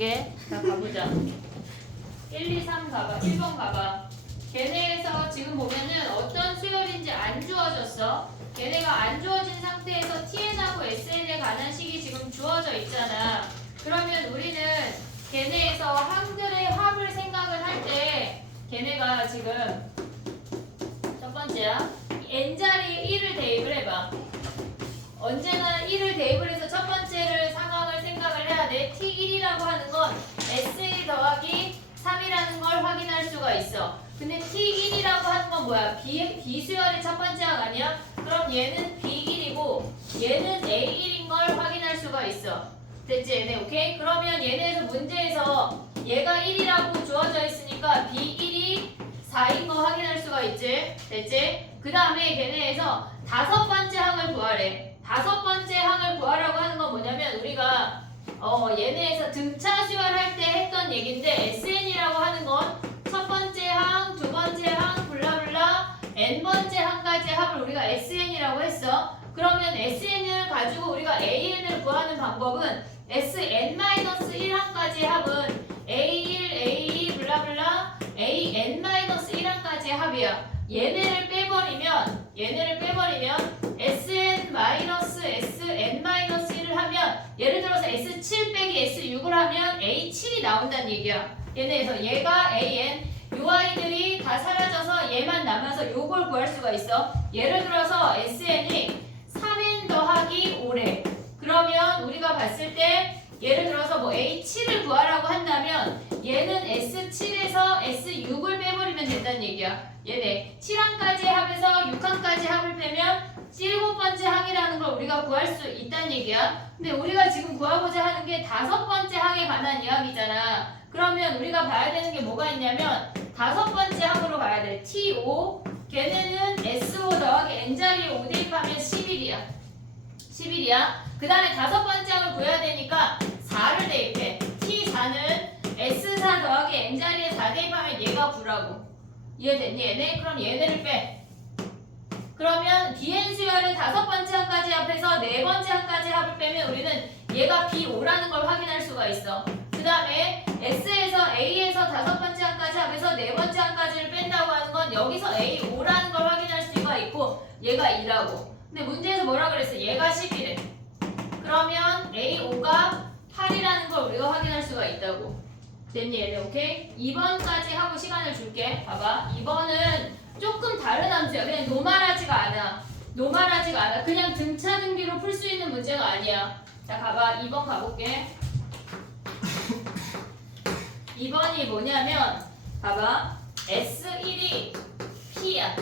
갈게. 자, 가보자. 1, 2, 3 가봐. 1번 가봐. 걔네에서 지금 보면은 어떤 수열인지 안 주어졌어. 걔네가 안 주어진 상태에서 TN하고 SN에 관한 식이 지금 주어져 있잖아. 그러면 우리는 걔네에서 한글의 합을 생각을 할 때 걔네가 지금 첫 번째야. n자리에 1을 대입을 해봐. 언제나 1을 대입을 해서 첫 번째를 상황을 생각을 해야 돼. T1이라고 하는 건 S1 더하기 3이라는 걸 확인할 수가 있어. 근데 T1이라고 하는 건 뭐야? B수열의 첫 번째 항 아니야? 그럼 얘는 B1이고 얘는 A1인 걸 확인할 수가 있어. 됐지? 얘네 오케이? 그러면 얘네에서 문제에서 얘가 1이라고 주어져 있으니까 B1이 4인 거 확인할 수가 있지? 됐지? 그 다음에 걔네에서 다섯 번째 항을 구하래. 다섯 번째 항을 구하라고 하는 건 뭐냐면 우리가 얘네에서 등차 수열할 때 했던 얘기인데 SN이라고 하는 건 첫 번째 항, 두 번째 항, 블라블라 n번째 항까지 합을 우리가 SN이라고 했어. 그러면 SN을 가지고 우리가 AN을 구하는 방법은 SN-1항까지 합은 A1, A2, 블라블라 AN-1항까지 합이야. 얘네를 빼버리면 SN-SN-1을 하면 예를 들어서 S7 빼기 S6을 하면 A7이 나온다는 얘기야. 얘네에서 얘가 AN, 요 아이들이 다 사라져서 얘만 남아서 요걸 구할 수가 있어. 예를 들어서 SN이 3N 더하기 5래. 그러면 우리가 봤을 때 예를 들어서 뭐 A7을 구하라고 한다면 얘는 S7에서 S6을 빼버리면 된다는 얘기야. 얘네 7항까지 합에서 6항까지 합을 빼면 7번째 항이라는 걸 우리가 구할 수 있다는 얘기야. 근데 우리가 지금 구하고자 하는 게 다섯 번째 항에 관한 이야기잖아. 그러면 우리가 봐야 되는 게 뭐가 있냐면 다섯 번째 항으로 가야 돼. T5 걔네는 S5 더하기 N자리에 5 대입하면 11이야. 11이야. 그 다음에 다섯 번째 항을 구해야 되니까 4를 대입해. T4는 S4 더하기 N자리에 4 대입하면 얘가 9라고. 이해됐니 얘네? 그럼 얘네를 빼. 그러면 BN 수열은 다섯 번째 항까지 합해서 네 번째 항까지 합을 빼면 우리는 얘가 B5라는 걸 확인할 수가 있어. 그 다음에 S에서 A에서 다섯 번째 항까지 합해서 네 번째 항까지를 뺀다고 하는 건 여기서 A5라는 걸 확인할 수가 있고 얘가 2라고. 근데 문제에서 뭐라 그랬어? 얘가 10이래. 그러면 A5가 8이라는 걸 우리가 확인할 수가 있다고. 됐니 얘네 오케이? 2번까지 하고 시간을 줄게. 봐봐. 2번은 조금 다른 함수야. 그냥 노말하지가 않아. 노말하지가 않아. 그냥 등차 등비로 풀 수 있는 문제가 아니야. 자 가봐. 2번 가볼게. 2번이 뭐냐면 봐봐. S1이 P야.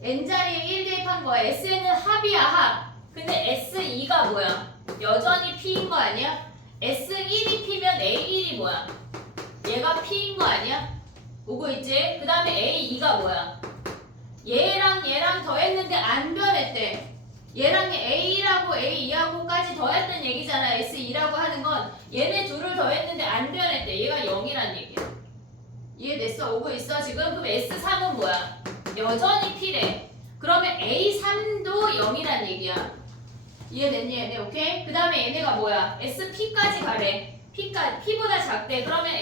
N자리에 1 대입한 거야. SN은 합이야 합. 근데 S2가 뭐야? 여전히 P인 거 아니야? S1이 P면 A1이 뭐야? 얘가 P인 거 아니야? 오고 있지? 그 다음에 A2가 뭐야? 얘랑 더했는데 안 변했대. 얘랑 A라고 A2하고까지 더했던 얘기잖아. S2라고 하는 건 얘네 둘을 더했는데 안 변했대. 얘가 0이란 얘기야. 이해됐어? 오고 있어 지금? 그럼 S3은 뭐야? 여전히 P래. 그러면 A3도 0이란 얘기야. 이해됐니 얘네? 오케이? 그 다음에 얘네가 뭐야? SP까지 가래. P보다 작대. 그러면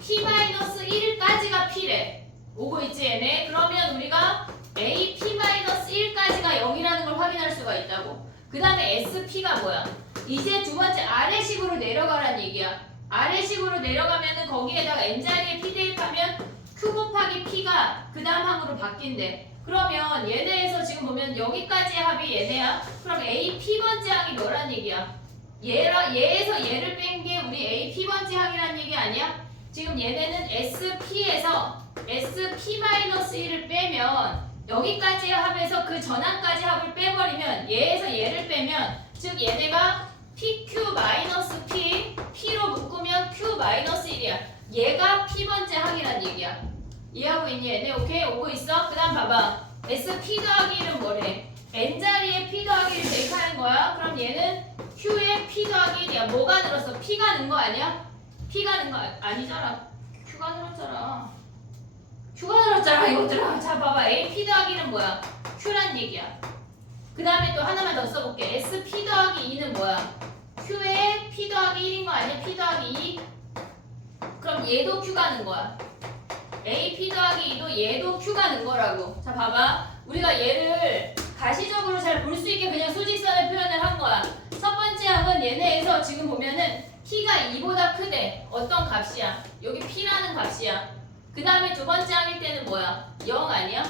SP-1까지가 P래. 오고 있지 얘네? 그러면 우리가 AP-1까지가 0이라는 걸 확인할 수가 있다고. 그 다음에 SP가 뭐야? 이제 두 번째 아래식으로 내려가란 얘기야. 아래식으로 내려가면은 거기에다가 N자리에 P 대입하면 Q 곱하기 P가 그 다음 항으로 바뀐대. 그러면 얘네에서 지금 보면 여기까지의 합이 얘네야. 그럼 AP번째 항이 뭐란 얘기야? 얘에서 얘를 뺀 게 우리 AP번째 항이란 얘기 아니야? 지금 얘네는 SP에서 SP-1을 빼면 여기까지의 합에서 그 전항까지 합을 빼버리면 얘에서 얘를 빼면 즉 얘네가 PQ-P P로 묶으면 Q-1이야. 얘가 P번째 항이란 얘기야. 이해하고 있니 얘네? 오케이? 오고 있어? 그 다음 봐봐. SP 더하기 1은 뭐래? N자리에 P 더하기 1을 대입하는 거야. 그럼 얘는 Q에 P 더하기 1이야. 뭐가 늘었어? P가 는 거 아니야? P가 는 거 아니잖아. Q가 늘었잖아. Q가 늘었잖아 이것들아. 자 봐봐. A P 더하기 1은 뭐야? Q란 얘기야. 그 다음에 또 하나만 더 써볼게. SP 더하기 2는 뭐야? Q에 P 더하기 1인 거 아니야? P 더하기 2 얘도 q 가는 거야. AP 더하기 2도 얘도 q 가는 거라고. 자 봐봐. 우리가 얘를 가시적으로 잘 볼 수 있게 그냥 수직선을 표현을 한 거야. 첫 번째 항은 얘네에서 지금 보면은 t가 2보다 크대. 어떤 값이야? 여기 p라는 값이야. 그 다음에 두 번째 항일 때는 뭐야? 0 아니야?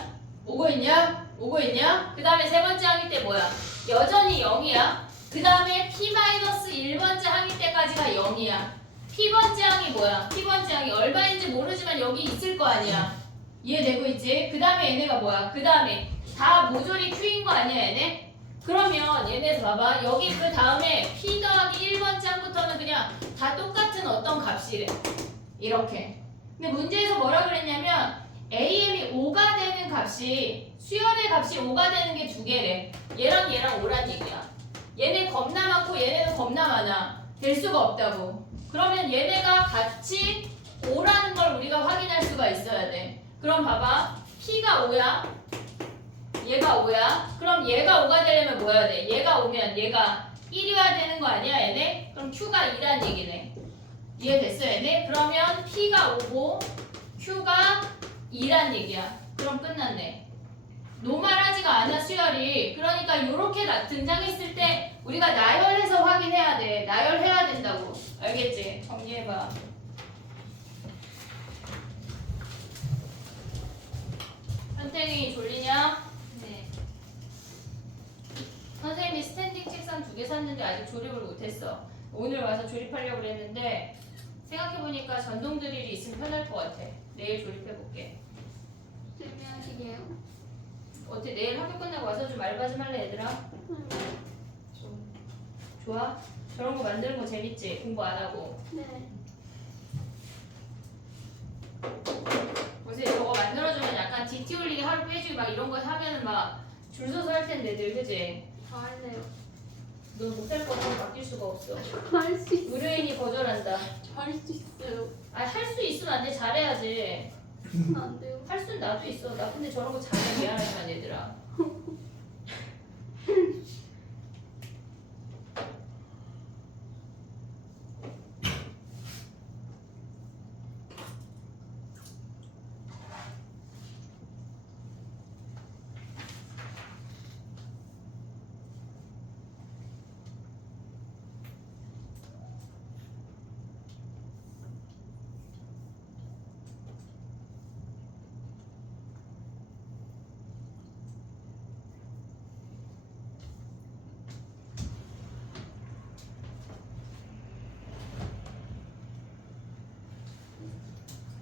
오고 있냐? 오고 있냐? 그 다음에 세 번째 항일 때 뭐야? 여전히 0이야. 그 다음에 p-1번째 항일 때까지가 0이야. p번째 항이 뭐야? p번째 항이 얼마인지 모르지만 여기 있을 거 아니야. 이해되고 있지? 그 다음에 얘네가 뭐야? 그 다음에 다 모조리 q인 거 아니야 얘네? 그러면 얘네에서 봐봐. 여기 그 다음에 p 더하기 1번째 항부터는 그냥 다 똑같은 어떤 값이래. 이렇게. 근데 문제에서 뭐라 그랬냐면 AM이 5가 되는 값이 수열의 값이 5가 되는 게 두 개래. 얘랑 얘랑 5란 얘기야. 얘네 겁나 많고 얘네는 겁나 많아. 될 수가 없다고. 그러면 얘네가 같이 5라는 걸 우리가 확인할 수가 있어야 돼. 그럼 봐봐. P가 5야. 얘가 5야. 그럼 얘가 5가 되려면 뭐 해야 돼? 얘가 5면 얘가 1이어야 되는 거 아니야 얘네? 그럼 Q가 2란 얘기네. 이해됐어 얘네? 그러면 P가 5고 Q가 2란 얘기야. 그럼 끝났네. 노말하지가 않아 수열이. 그러니까 이렇게 등장했을 때 우리가 나열해서 확인해야 돼. 나열해야 된다고. 알겠지? 정리해봐. 현탱이 졸리냐? 네. 선생님이 스탠딩 책상 2개 샀는데 아직 조립을 못했어. 오늘 와서 조립하려고 그랬는데 생각해보니까 전동 드릴이 있으면 편할 것 같아. 내일 조립해볼게. 설명하시게요. 어때? 내일 학교 끝나고 와서 좀 알바 좀 할래 얘들아? 좋아? 저런 거 만드는 거 재밌지? 공부 안 하고. 네. 요새 저거 만들어주면 약간 DT 올리기 하루 빼주기 막 이런 거 하면은 막 줄 서서 할 텐데 늘 그지? 다 할래요. 너 못할 거면 바뀔 수가 없어. 할 수 있어요. 의뢰인이 거절한다. 할 수 있어요. 아 할 수 있으면 안 돼. 잘해야지. 안 돼요. 할 수는 나도 있어. 나 근데 저런 거 잘해. 미안하지만 얘들아.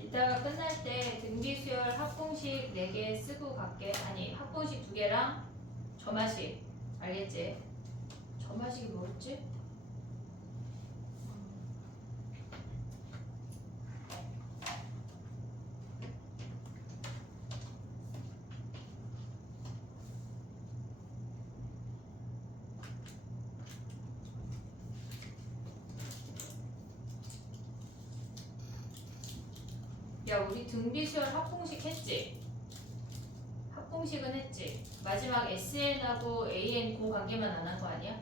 이따가 끝날 때 등비수열 합공식 4개 쓰고 갈게. 아니 합공식 2개랑 점화식. 알겠지? 점화식이 뭐였지? 야 우리 등비수열 합공식 했지? 합공식은 했지? 마지막 SN하고 AN 그 관계만 안 한 거 아니야?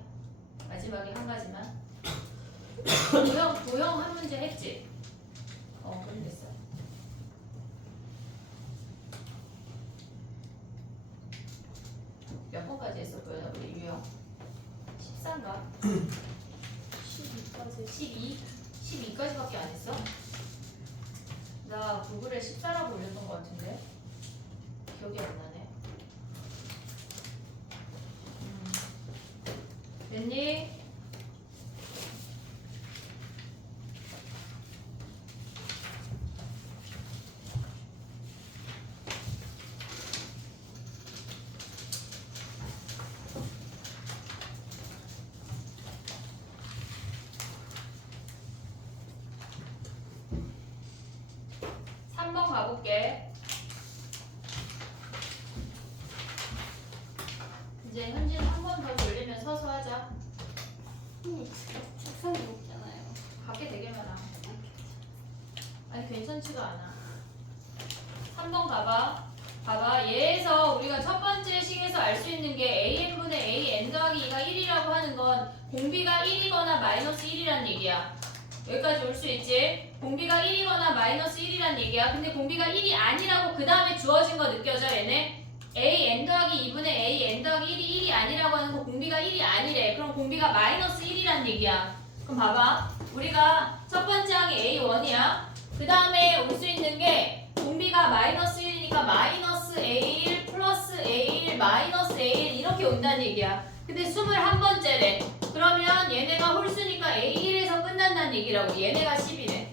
마지막에 한 가지만 도형 한 문제 했지? 그럼 됐어. 몇 번까지 했었고요 우리 유형? 14인가? 12까지. 12? 12까지밖에 안 했어? 나 구글에 14라고 올렸던 것 같은데 기억이 안 나네. 됐니? 한번 가볼게. 이제 현진 한 번 더 돌리면 서서 하자. 책상이 없잖아요. 밖에 되게 많아. 아니 괜찮지가 않아. 한번 가봐. 봐봐. 얘에서 우리가 첫 번째 식에서 알 수 있는 게 AN분의 AN 더하기 2가 1이라고 하는 건 공비가 1이거나 마이너스 1이란 얘기야. 여기까지 올 수 있지? 공비가 1이거나 마이너스 1이란 얘기야. 근데 공비가 1이 아니라고 그 다음에 주어진 거 느껴져 얘네? a n 더하기 2분의 a n 더하기 1이 1이 아니라고 하는 거 공비가 1이 아니래. 그럼 공비가 마이너스 1이란 얘기야. 그럼 봐봐. 우리가 첫 번째 항이 a1이야. 그 다음에 올 수 있는 게 공비가 마이너스 1이니까 마이너스 a1 플러스 a1 마이너스 a1 이렇게 온다는 얘기야. 근데 21번째래. 그러면 얘네가 홀수니까 a1에서 끝난다는 얘기라고. 얘네가 10이래.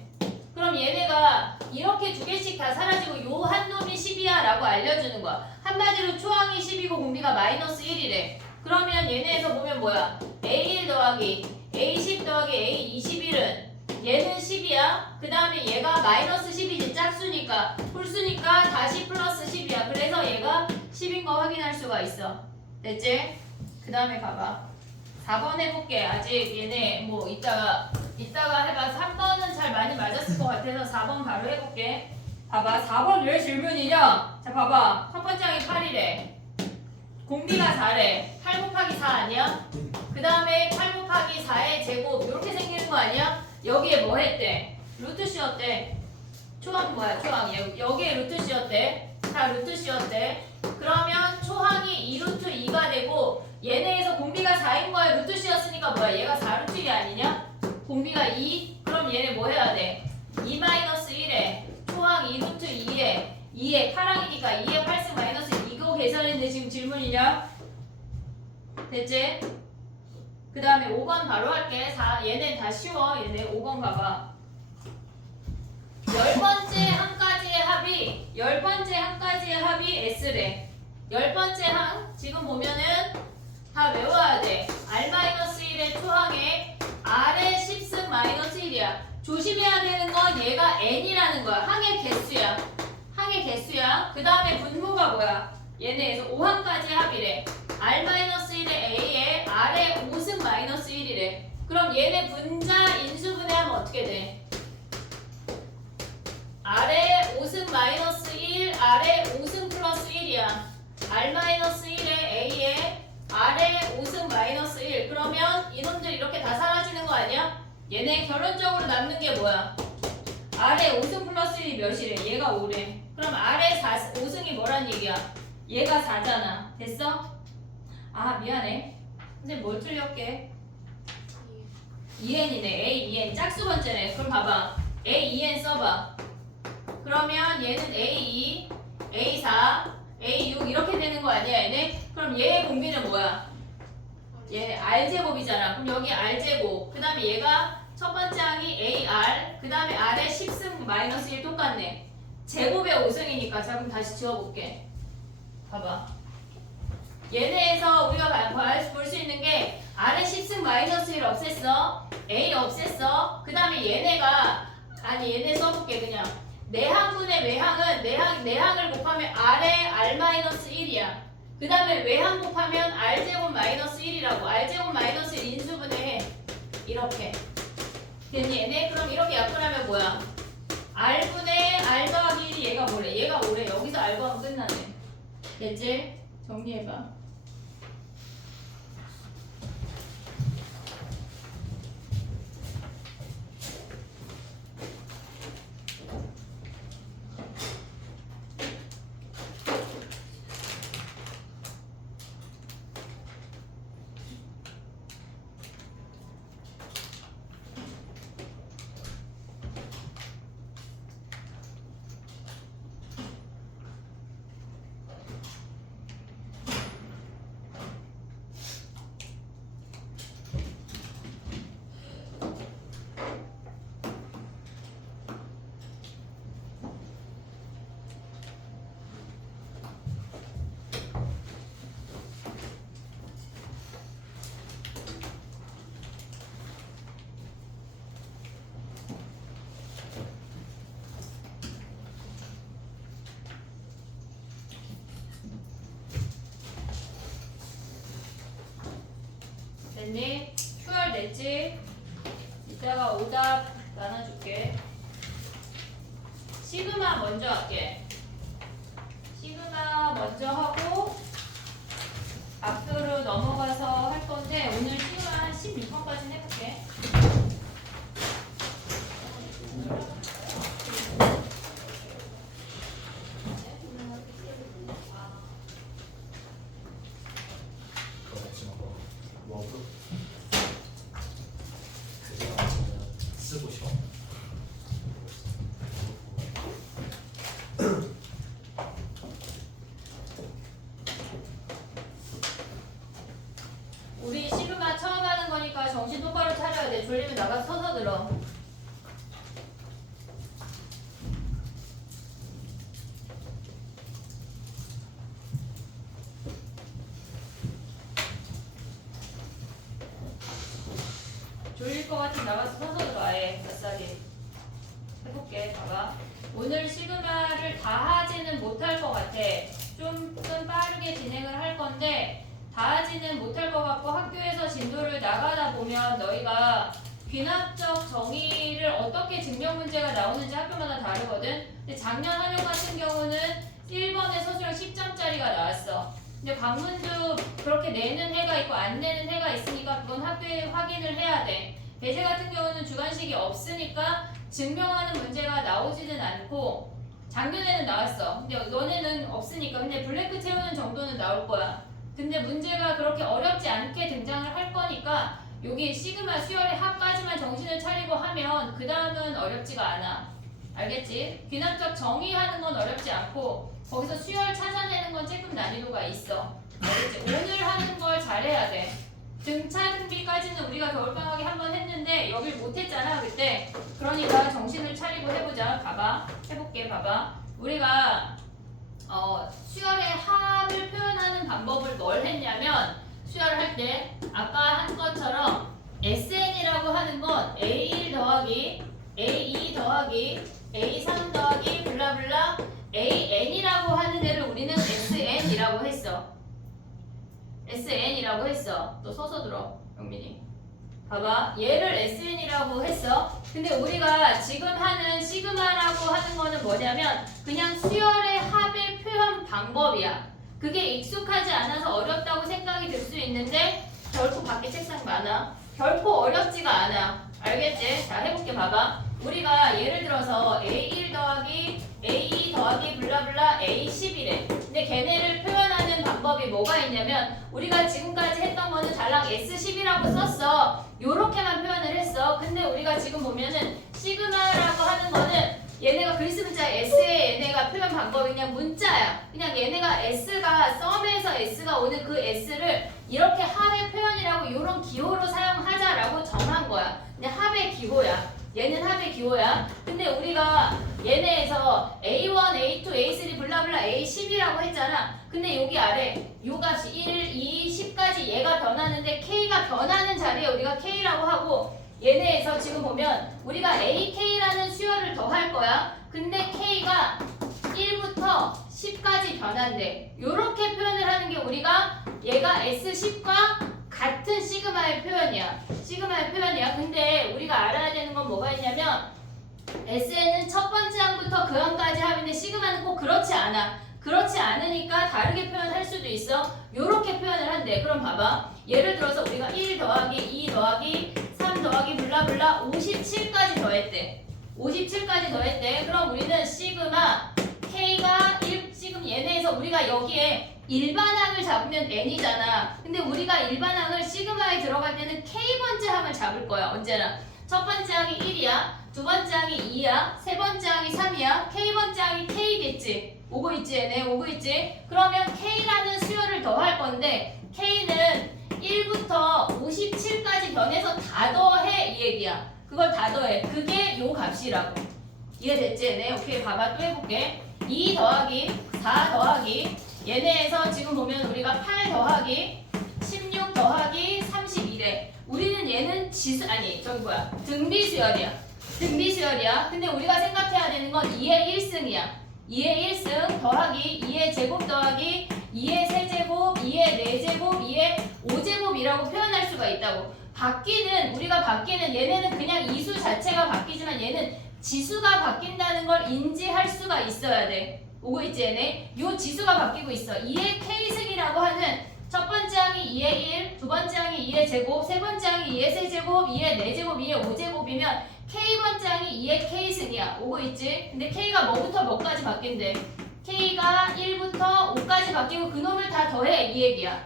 그럼 얘네가 이렇게 두 개씩 다 사라지고 요 한 놈이 10이야 라고 알려주는 거야. 한마디로 초항이 10이고 공비가 마이너스 1이래. 그러면 얘네에서 보면 뭐야? a1 더하기 a10 더하기 a21은 얘는 10이야. 그 다음에 얘가 마이너스 10이지. 짝수니까. 홀수니까 다시 플러스 10이야. 그래서 얘가 10인 거 확인할 수가 있어. 됐지? 그 다음에 봐봐. 4번 해볼게. 아직 얘네 뭐 이따가 해봐. 3번은 잘 많이 맞았을 것 같아서 4번 바로 해볼게. 봐봐. 4번 왜 질문이냐? 자 봐봐. 첫 번째 항이 8이래. 공비가 4래. 8 곱하기 4 아니야? 그 다음에 8 곱하기 4의 제곱 이렇게 생기는 거 아니야? 여기에 뭐 했대? 루트 씌웠대. 초항 뭐야? 초항. 여기에 루트 씌웠대. 다 루트 씌웠대. 그러면 초항이 2루트 2가 되고 얘네에서 공비가 4인 거야. 루트 씌웠으니까 뭐야? 얘가 4루트 1이 아니냐? 공비가 2? 그럼 얘네 뭐 해야 돼? 2-1에 초항 2루트 2에 8항이니까 2에 8승 마이너스 이거 계산했는데 지금 질문이냐? 됐지? 그 다음에 5번 바로 할게. 얘네 다 쉬워. 얘네 5번 가봐. 10번째 항까지의 합이 S래. 10번째 항 지금 보면은 다 외워야 돼. R-1의 초항에 R의 10승 마이너스 1이야. 조심해야 되는 건 얘가 N이라는 거야. 항의 개수야. 그 다음에 분모가 뭐야? 얘네에서 5항까지 합이래. R-1의 A에 R의 5승 마이너스 1이래. 그럼 얘네 분자 인수분해하면 어떻게 돼? R의 5승 마이너스 1, R의 5승 플러스 1이야. R-1의 A에 R의 5승 마이너스 1. 그러면 이놈들 이렇게 다 사라지는 거 아니야? 얘네 결론적으로 남는 게 뭐야? R의 5승 플러스 1이 몇이래? 얘가 5래. 그럼 R의 5승이 뭐란 얘기야? 얘가 4잖아. 됐어? 아 미안해. 선생님 뭘 틀렸게? 2n이네. A, 2n. 짝수 번째네. 그럼 봐봐. A, 2n 써봐. 그러면 얘는 A2, A4, A6 이렇게 되는 거 아니야 얘네? 그럼 얘의 공비는 뭐야? 얘 R제곱이잖아. 그럼 여기 R제곱. 그 다음에 얘가 첫 번째 항이 AR. 그 다음에 R의 10승 마이너스 1 똑같네. 제곱의 5승이니까. 자 그럼 다시 지워볼게. 봐봐. 얘네에서 우리가 볼 수 있는 게 R의 10승 마이너스 1 없앴어. A 없앴어. 그 다음에 얘네가 얘네 써볼게 그냥. 내항분의 외항은 내항을 곱하면 R의 R-1이야. 그 다음에 외항 곱하면 R제곱 마이너스 1이라고. R제곱 마이너스 1 인수분해해. 이렇게. 됐니 얘네? 그럼 이렇게 약분하면 뭐야? R분의 R 더하기 1이 얘가 뭐래? 얘가 5래. 여기서 R 더하면 끝나네. 됐지? 정리해봐. 됐니? QR 됐지? 이따가 오답 나눠줄게. 시그마 먼저 할게. 시그마 먼저 하고 앞으로 넘어가서 할 건데 오늘 시그마 한 16번까지 해볼게. 우리 시그마 처음 하는 거니까 정신 똑바로 차려야 돼. 졸리면 나가서 서서 들어. 졸릴 것 같으면 나가서 서서 들어. 아예 몇 해볼게. 봐봐. 오늘 시그마를 다 하지는 못할 것 같아. 좀 빠르게 진행을 할 건데 다 하지는 못할 것 같고 학교에서 진도를 나가다 보면 너희가 귀납적 정의를 어떻게 증명 문제가 나오는지 학교마다 다르거든. 근데 작년 한영 같은 경우는 1번에 서술형 10점짜리가 나왔어. 근데 강문도 그렇게 내는 해가 있고 안 내는 해가 있으니까 그건 학교에 확인을 해야 돼. 배제 같은 경우는 주관식이 없으니까 증명하는 문제가 나오지는 않고 작년에는 나왔어. 근데 너네는 없으니까 근데 블랭크 채우는 정도는 나올 거야. 근데 문제가 그렇게 어렵지 않게 등장을 할 거니까 여기 시그마 수열의 합까지만 정신을 차리고 하면 그 다음은 어렵지가 않아. 알겠지? 귀납적 정의하는 건 어렵지 않고 거기서 수열 찾아내는 건 조금 난이도가 있어. 알겠지? 오늘 하는 걸 잘해야 돼. 등차 등비까지는 우리가 겨울방학에 한번 했는데 여길 못했잖아 그때. 그러니까 정신을 차리고 해보자. 봐봐. 해볼게. 봐봐. 우리가 수열의 합을 표현하는 방법을 뭘 했냐면 수열을 할 때 아까 한 것처럼 SN이라고 하는 건 A1 더하기 A2 더하기 A3 더하기 블라블라 AN이라고 하는 애를 우리는 SN이라고 했어. SN이라고 했어. 또 서서 들어 영민이. 봐봐. 얘를 SN이라고 했어. 근데 우리가 지금 하는 시그마라고 하는 거는 뭐냐면 그냥 수열의 합의 표현 방법이야. 그게 익숙하지 않아서 어렵다고 생각이 들 수 있는데 결코 밖에 책상 많아. 결코 어렵지가 않아. 알겠지? 자 해볼게. 봐봐. 우리가 예를 들어서 A1 더하기 A2 더하기 블라블라 A10이래. 근데 걔네를 표현하는 방법이 뭐가 있냐면 우리가 지금까지 했던 거는 달랑 S10이라고 썼어. 요렇게만 표현을 했어. 근데 우리가 지금 보면은 시그마라고 하는 거는 얘네가 그리스 문자 S에 얘네가 표현 방법이 그냥 문자야. 그냥 얘네가 S가 썸에서 S가 오는 그 S를 이렇게 합의 표현이라고 요런 기호로 사용하자라고 정한 거야. 그냥 합의 기호야. 얘는 합의 기호야. 근데 우리가 얘네에서 A1, A2, A3 블라블라 A10이라고 했잖아. 근데 여기 아래 요 값이 1, 2, 10까지 얘가 변하는데 K가 변하는 자리에 우리가 K라고 하고 얘네에서 지금 보면 우리가 AK라는 수열을 더할 거야. 근데 K가 1부터 10까지 변한대. 요렇게 표현을 하는 게 우리가 얘가 S10과 같은 시그마의 표현이야. 시그마의 표현이야. 근데 우리가 알아야 되는 건 뭐가 있냐면 SN은 첫 번째 항부터 그 항까지 합인데 시그마는 꼭 그렇지 않아. 그렇지 않으니까 다르게 표현할 수도 있어. 요렇게 표현을 한대. 그럼 봐봐. 예를 들어서 우리가 1 더하기 2 더하기 3 더하기 블라블라 57까지 더했대. 57까지 더했대. 그럼 우리는 시그마 K가 1, 지금 얘네에서 우리가 여기에 일반항을 잡으면 n이잖아. 근데 우리가 일반항을 시그마에 들어갈 때는 k번째 항을 잡을 거야. 언제나. 첫 번째 항이 1이야. 두 번째 항이 2야. 세 번째 항이 3이야. k번째 항이 k겠지. 오고 있지 얘네. 오고 있지. 그러면 k라는 수열을 더할 건데 k는 1부터 57까지 변해서 다 더해 이 얘기야. 그걸 다 더해. 그게 요 값이라고. 이해됐지 얘네? 오케이. 봐봐. 또 해볼게. 2 더하기 4 더하기 얘네에서 지금 보면 우리가 8 더하기 16 더하기 32래. 우리는 얘는 지수 아니 저기 뭐야 등비수열이야. 등비수열이야. 근데 우리가 생각해야 되는 건 2의 1승이야. 2의 1승 더하기 2의 제곱 더하기 2의 세제곱 2의 4제곱 2의 5제곱이라고 표현할 수가 있다고. 바뀌는 우리가 바뀌는 얘네는 그냥 이수 자체가 바뀌지만 얘는 지수가 바뀐다는 걸 인지할 수가 있어야 돼. 오고 있지 얘네? 요 지수가 바뀌고 있어. 2의 k승이라고 하는 첫 번째 항이 2의 1, 두 번째 항이 2의 제곱, 세 번째 항이 2의 세제곱, 2의 4제곱, 2의 5제곱이면 k번째 항이 2의 k승이야. 오고 있지? 근데 k가 뭐부터 뭐까지 바뀐대? k가 1부터 5까지 바뀌고 그놈을 다 더해 이 얘기야.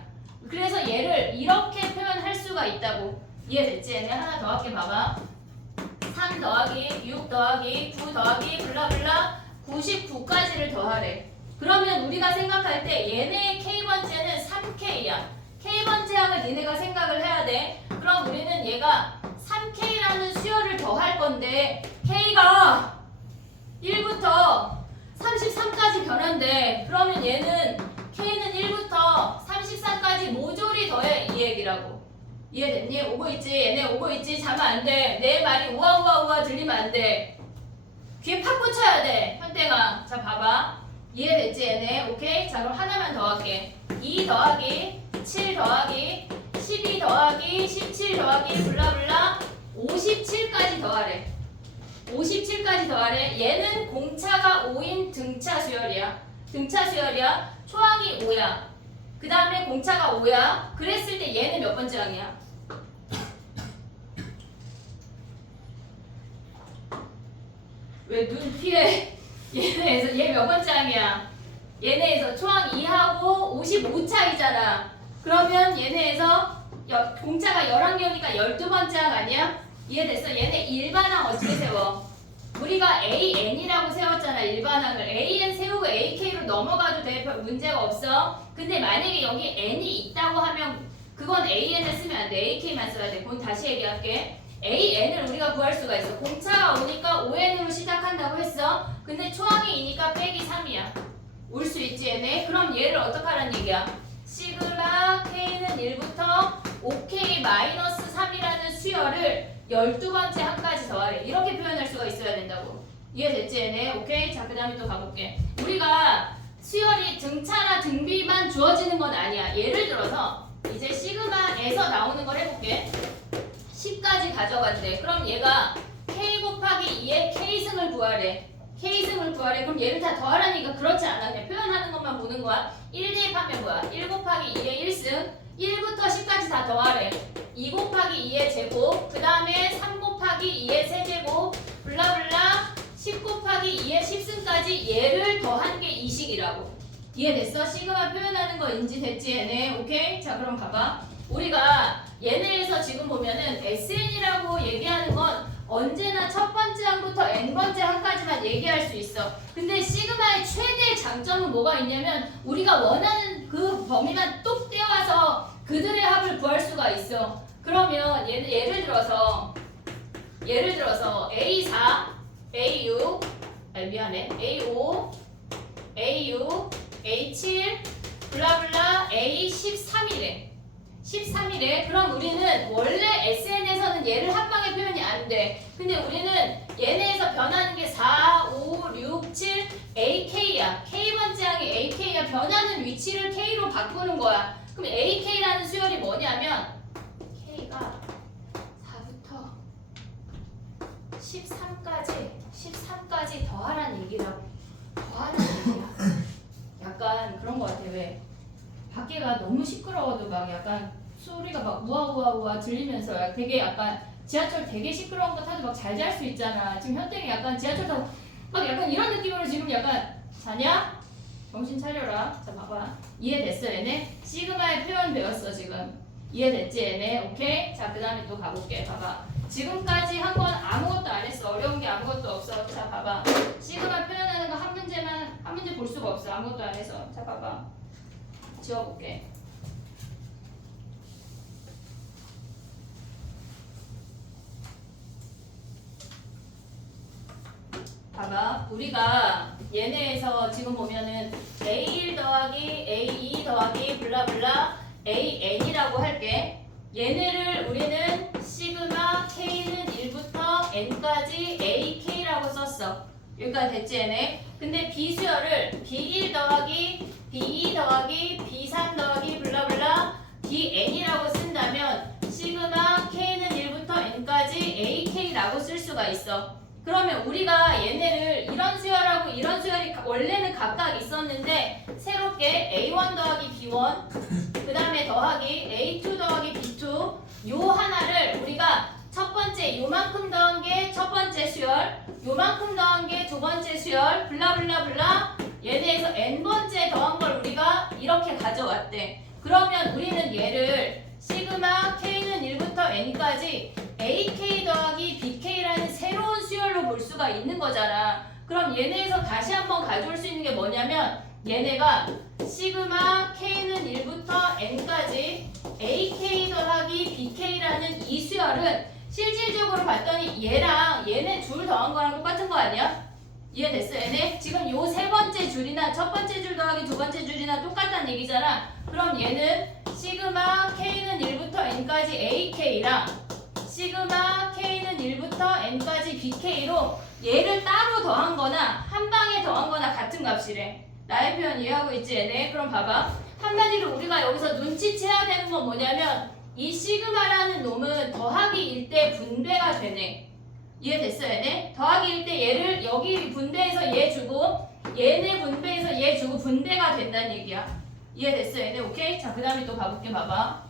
그래서 얘를 이렇게 표현할 수가 있다고. 이해됐지? 얘네 하나 더 할게. 봐봐. 3 더하기 6 더하기 9 더하기 블라블라 99까지를 더하래. 그러면 우리가 생각할 때 얘네의 K번째는 3K야. K번째 항을 니네가 생각을 해야 돼. 그럼 우리는 얘가 3K라는 수열을 더할 건데 K가 1부터 33까지 변한대. 그러면 얘는 K는 1부터 33까지 모조리 더해 이 얘기라고. 이해됐니? 오고 있지? 얘네 오고 있지? 자면 안 돼. 내 말이 우와 들리면 안 돼. 귀에 팍 꽂혀야 돼. 현땡아. 자 봐봐. 이해됐지 얘네? 오케이? 자 그럼 하나만 더 할게. 2 더하기 7 더하기 12 더하기 17 더하기 블라블라 57까지 더하래. 57까지 더하래. 얘는 공차가 5인 등차 수열이야. 등차 수열이야. 초항이 5야. 그 다음에 공차가 5야. 그랬을 때 얘는 몇 번째 항이야? 왜 눈 피해? 얘네에서 얘 몇 번째 항이야? 얘네에서 초항 2하고 55차이잖아. 그러면 얘네에서 공차가 11개니까 12번째 항 아니야? 이해됐어? 얘네 일반항 어떻게 세워? 우리가 AN이라고 세웠잖아. 일반항을 AN 세우고 AK로 넘어가도 돼. 별 문제가 없어. 근데 만약에 여기 N이 있다고 하면 그건 AN을 쓰면 안 돼. AK만 써야 돼. 그건 다시 얘기할게. AN을 우리가 구할 수가 있어. 공차가 오니까 ON으로 시작한다고 했어. 근데 초항이 2니까 빼기 3이야. 올 수 있지 얘네? 그럼 얘를 어떻게 하라는 얘기야? 시그마 K는 1부터 5K-3이라는 수열을 12번째 항까지 더하래. 이렇게 표현할 수가 있어야 된다고. 이해됐지 얘네? 오케이? 자 그 다음에 또 가볼게. 우리가 수열이 등차나 등비만 주어지는 건 아니야. 예를 들어서 이제 시그마에서 나오는 걸 해볼게. 10까지 가져간대. 그럼 얘가 K 곱하기 2의 K승을 구하래. K승을 구하래. 그럼 얘를 다 더하라니까 그렇지 않아. 그냥 표현하는 것만 보는 거야. 1 대입하면 뭐야? 1 곱하기 2의 1승. 1부터 10까지 다 더하래. 2 곱하기 2의 제곱. 그 다음에 3 곱하기 2의 세제곱. 블라블라 10 곱하기 2의 10승까지 얘를 더한 게 이 식이라고. 이해됐어? 시그마 표현하는 거 인지됐지 얘네? 오케이? 자 그럼 봐봐. 우리가 얘네에서 지금 보면은 SN이라고 얘기하는 건 언제나 첫 번째 항부터 n번째 항까지만 얘기할 수 있어. 근데 시그마의 최대 장점은 뭐가 있냐면 우리가 원하는 그 범위만 뚝 떼어와서 그들의 합을 구할 수가 있어. 그러면 예를 들어서 A4, A6, 미안해. A5, A6, A7, 블라블라 A13이래. 13이래. 그럼 우리는 원래 SN에서는 얘를 한 방에 표현이 안 돼. 근데 우리는 얘네에서 변하는 게 4, 5, 6, 7, AK야. K번째 항이 AK야. 변하는 위치를 K로 바꾸는 거야. 그럼 AK라는 수열이 뭐냐면 K가 4부터 13까지 더하라는 얘기라고. 더하라는 얘기야. 약간 그런 거 같아. 왜? 밖에가 너무 시끄러워도 막 약간 소리가 막 우아우아우아 들리면서 되게 약간 지하철 되게 시끄러운 거 타도 막 잘 잘 수 있잖아. 지금 현땡이 약간 지하철 타고 막 약간 이런 느낌으로 지금 약간 자냐? 정신 차려라. 자 봐봐. 이해됐어 얘네? 시그마의 표현 배웠어 지금. 이해됐지 얘네? 오케이? 자 그 다음에 또 가볼게. 봐봐. 지금까지 한 건 아무것도 안 했어. 어려운 게 아무것도 없어. 자 봐봐. 시그마 표현하는 거 한 문제 볼 수가 없어. 아무것도 안 해서. 자 봐봐. 지워볼게. 봐봐. 우리가 얘네에서 지금 보면은 A1 더하기 A2 더하기 블라블라 AN이라고 할게. 얘네를 우리는 시그마 K는 1부터 N까지 AK라고 썼어. 여기까지 됐지 얘네? 근데 비수열을 B1 더하기 B2 더하기 B3 더하기 블라블라 BN이라고 쓴다면 시그마 K는 1부터 N까지 AK라고 쓸 수가 있어. 그러면 우리가 얘네를 이런 수열하고 이런 수열이 원래는 각각 있었는데 새롭게 A1 더하기 B1 그 다음에 더하기 A2 더하기 B2 요 하나를 우리가 첫 번째 요만큼 더한 게 첫 번째 수열 요만큼 더한 게 두 번째 수열 블라블라블라 얘네에서 n번째 더한 걸 우리가 이렇게 가져왔대. 그러면 우리는 얘를 시그마 K는 1부터 N까지 AK 더하기 BK라는 새로운 수열로 볼 수가 있는 거잖아. 그럼 얘네에서 다시 한번 가져올 수 있는 게 뭐냐면 얘네가 시그마 K는 1부터 N까지 AK 더하기 BK라는 이 수열은 실질적으로 봤더니 얘랑 얘네 줄 더한 거랑 똑같은 거 아니야? 이해됐어 얘네? 지금 요 세 번째 줄이나 첫 번째 줄 더하기 두 번째 줄이나 똑같다는 얘기잖아. 그럼 얘는 시그마 K는 1부터 N까지 AK랑 시그마 K는 1부터 N까지 BK로 얘를 따로 더한 거나 한 방에 더한 거나 같은 값이래. 나의 표현 이해하고 있지 얘네? 그럼 봐봐. 한마디로 우리가 여기서 눈치채야 되는 건 뭐냐면 이 시그마라는 놈은 더하기일 때 분배가 되네. 이해됐어 얘네? 더하기일 때 얘를 여기 분배해서 얘 주고 얘네 분배해서 얘 주고 분배가 된다는 얘기야. 이해됐어 얘네? 오케이? 자 그 다음에 또 가볼게. 봐봐.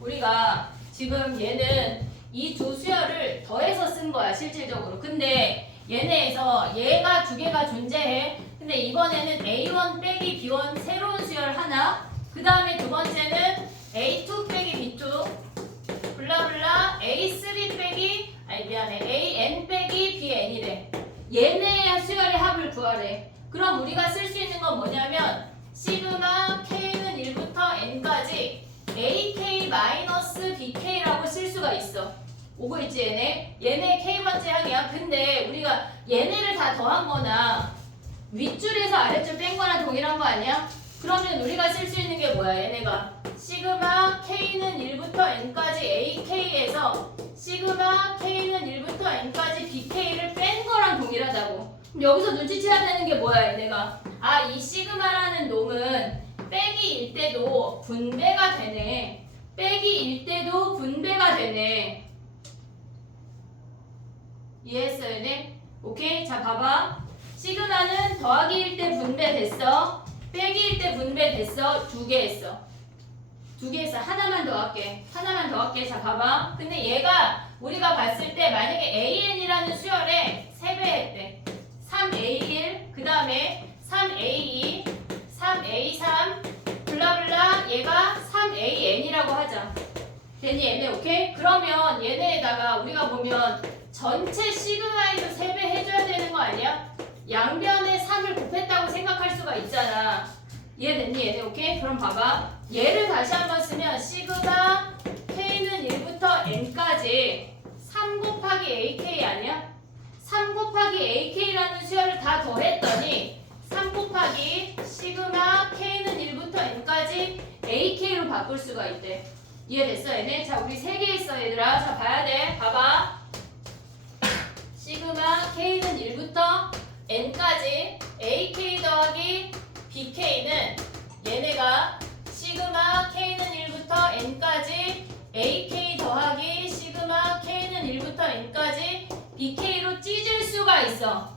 우리가 지금 얘는 이 두 수열을 더해서 쓴 거야 실질적으로. 근데 얘네에서 얘가 두 개가 존재해. 근데 이번에는 A1 빼기 B1 새로운 수열 하나, 그 다음에 두 번째는 A2 빼기 B2 블라블라 A3 빼기 AN 빼기 BN이래. 얘네의 수열의 합을 구하래. 그럼 우리가 쓸 수 있는 건 뭐냐면 시그마 K는 1부터 N까지 AK-BK라고 쓸 수가 있어. 오고 있지 얘네? 얘네 K번째 항이야. 근데 우리가 얘네를 다 더한 거나 윗줄에서 아랫줄 뺀 거나 동일한 거 아니야? 그러면 우리가 쓸 수 있는 게 뭐야 얘네가? 시그마 K는 1부터 N까지 AK에서 시그마 K는 1부터 N까지 BK를 뺀 거랑 동일하다고. 그럼 여기서 눈치채야 되는 게 뭐야 얘네가? 아, 이 시그마라는 놈은 빼기일 때도 분배가 되네. 빼기일 때도 분배가 되네. 이해했어 얘네? 오케이? 자 봐봐. 시그마는 더하기일 때 분배됐어. 빼기일 때 분배됐어. 두 개 했어. 두 개 했어. 하나만 더 할게. 하나만 더 할게. 자 봐봐. 근데 얘가 우리가 봤을 때 만약에 AN이라는 수열에 3배 했대. 3A1 그 다음에 3A2 3A3 블라블라 얘가 3AN이라고 하자. 되니 얘네 오케이? 그러면 얘네에다가 우리가 보면 전체 시그마에도 3배 해줘야 되는 거 아니야? 양변에 3을 곱했다고 생각할 수가 있잖아. 이해됐니 얘네 오케이? 그럼 봐봐. 얘를 다시 한번 쓰면 시그마 K는 1부터 N까지 3 곱하기 AK 아니야? 3 곱하기 AK라는 수열을 다 더했더니 3 곱하기 시그마 K는 1부터 N까지 AK로 바꿀 수가 있대. 이해됐어 얘네? 자 우리 3개 있어 얘들아. 자 봐야 돼. 봐봐. 시그마 K는 1부터 N까지 AK 더하기 BK는 얘네가 시그마 K는 1부터 N까지 AK 더하기 시그마 K는 1부터 N까지 BK로 찢을 수가 있어.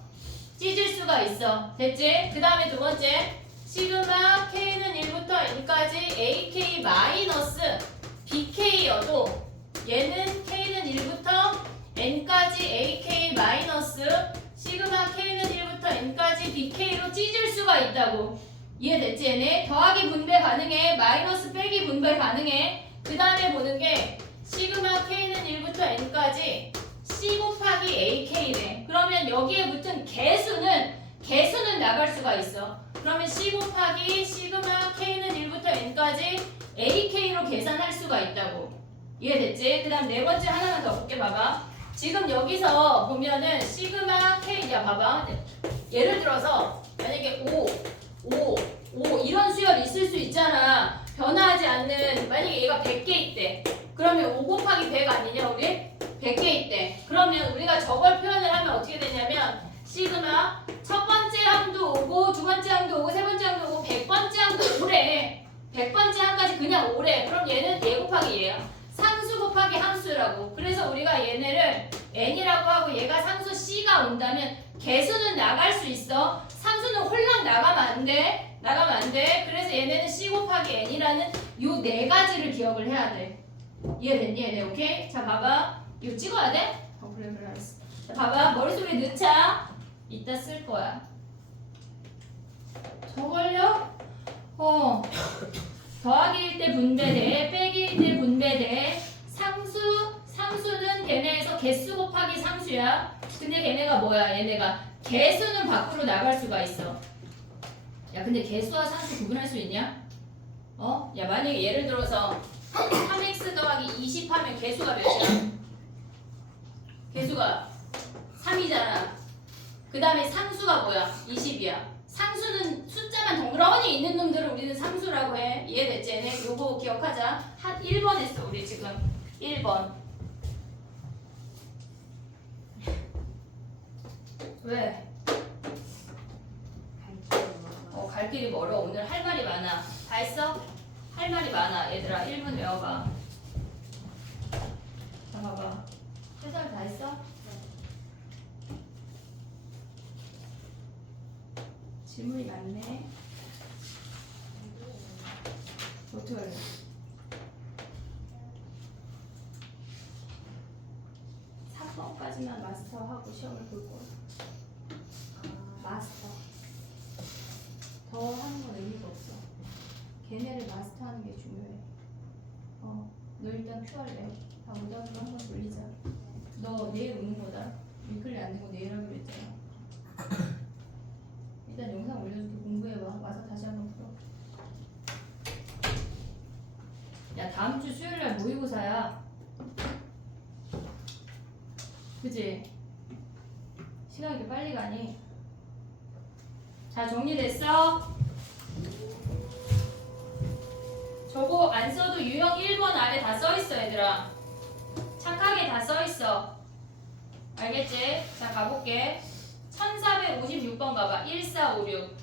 찢을 수가 있어. 됐지? 그 다음에 두 번째 시그마 K는 1부터 N까지 AK 마이너스 BK여도 얘는 K는 1부터 N까지 AK 마이너스 시그마 K는 1부터 N까지 BK로 찢을 수가 있다고. 이해됐지 얘네? 더하기 분배 가능해. 마이너스 빼기 분배 가능해. 그 다음에 보는 게 시그마 K는 1부터 N까지 C 곱하기 AK네. 그러면 여기에 붙은 개수는 나갈 수가 있어. 그러면 C 곱하기 시그마 K는 1부터 N까지 AK로 계산할 수가 있다고. 이해됐지? 그 다음 네 번째 하나만 더 볼게. 봐봐. 지금 여기서 보면은 시그마 K, 야 봐봐. 예를 들어서 만약에 5 이런 수열이 있을 수 있잖아. 변화하지 않는, 만약에 얘가 100개 있대. 그러면 5 곱하기 100 아니냐 우리? 100개 있대. 그러면 우리가 저걸 표현을 하면 어떻게 되냐면 시그마 첫 번째 항도 오고 두 번째 항도 오고 세 번째 항도 오고 100번째 항도 오래. 100번째 항까지 그냥 오래. 그럼 얘는 얘 곱하기 얘야. 상수 곱하기 함수라고. 그래서 우리가 얘네를 n이라고 하고 얘가 상수 c가 온다면 개수는 나갈 수 있어. 상수는 홀랑 나가면 안 돼. 나가면 안 돼. 그래서 얘네는 c 곱하기 n이라는 요 네 가지를 기억을 해야 돼. 이해됐니 얘네? 오케이? 자 봐봐. 이거 찍어야 돼? 그래 알았어. 자 봐봐. 머릿속에 넣자. 이따 쓸 거야. 저걸요? 더하기일 때 분배돼, 빼기일 때 분배돼. 상수는 걔네에서 개수 곱하기 상수야. 근데 걔네가 뭐야? 얘네가 개수는 밖으로 나갈 수가 있어. 야, 근데 개수와 상수 구분할 수 있냐? 야, 만약에 예를 들어서 3x 더하기 20 하면 개수가 몇이야? 개수가 3이잖아. 그 다음에 상수가 뭐야? 20이야. 상수는 숫자만 덩그러니 있는 놈들을 우리는 상수라고 해. 이해됐지? 얘네 요거 기억하자. 한 1번 했어 우리 지금. 1번. 왜? 갈 길이 멀어. 오늘 할 말이 많아. 다 했어? 할 말이 많아. 얘들아 1분 외워봐. 자, 봐봐. 최선을 다 했어? 질문이 많네. 어떻게 할래? 사번까지만 마스터하고 시험을 볼 거야. 마스터. 더 하는 건 의미가 없어. 걔네를 마스터하는 게 중요해. 너 일단 큐 할래. 다 오다는 거 한번 돌리자. 너 내일 오는 거다. 위클리 안 되고 내일 하기로 했잖아. 일단 영상 올려줄게. 공부해봐. 와서 다시 한번 풀어. 야, 다음 주 수요일날 모의고사야. 그치? 시간이 이렇게 빨리 가니? 자, 정리됐어? 저거 안 써도 유형 1번 아래 다 써있어, 얘들아. 착하게 다 써있어. 알겠지? 자, 가볼게. 1456번 가봐. 1456.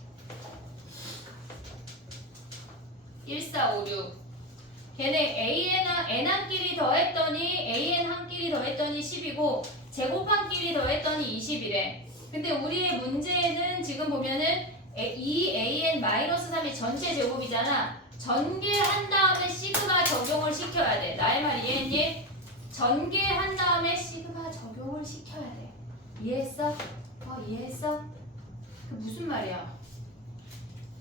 1456. 걔네 n한끼리 더했더니 an한끼리 더했더니 10이고 제곱한끼리 더했더니 20이래. 근데 우리의 문제는 지금 보면은 이 an-3이 전체 제곱이잖아. 전개한 다음에 시그마 적용을 시켜야 돼. 나의 말 이해했니? 전개한 다음에 시그마 적용을 시켜야 돼. 이해했어? 이해했어? 그 무슨 말이야?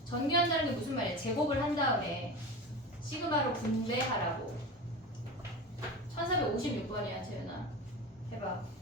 전개한다는 게 무슨 말이야? 제곱을 한 다음에 시그마로 분배하라고. 1456번이야, 재윤아. 해봐.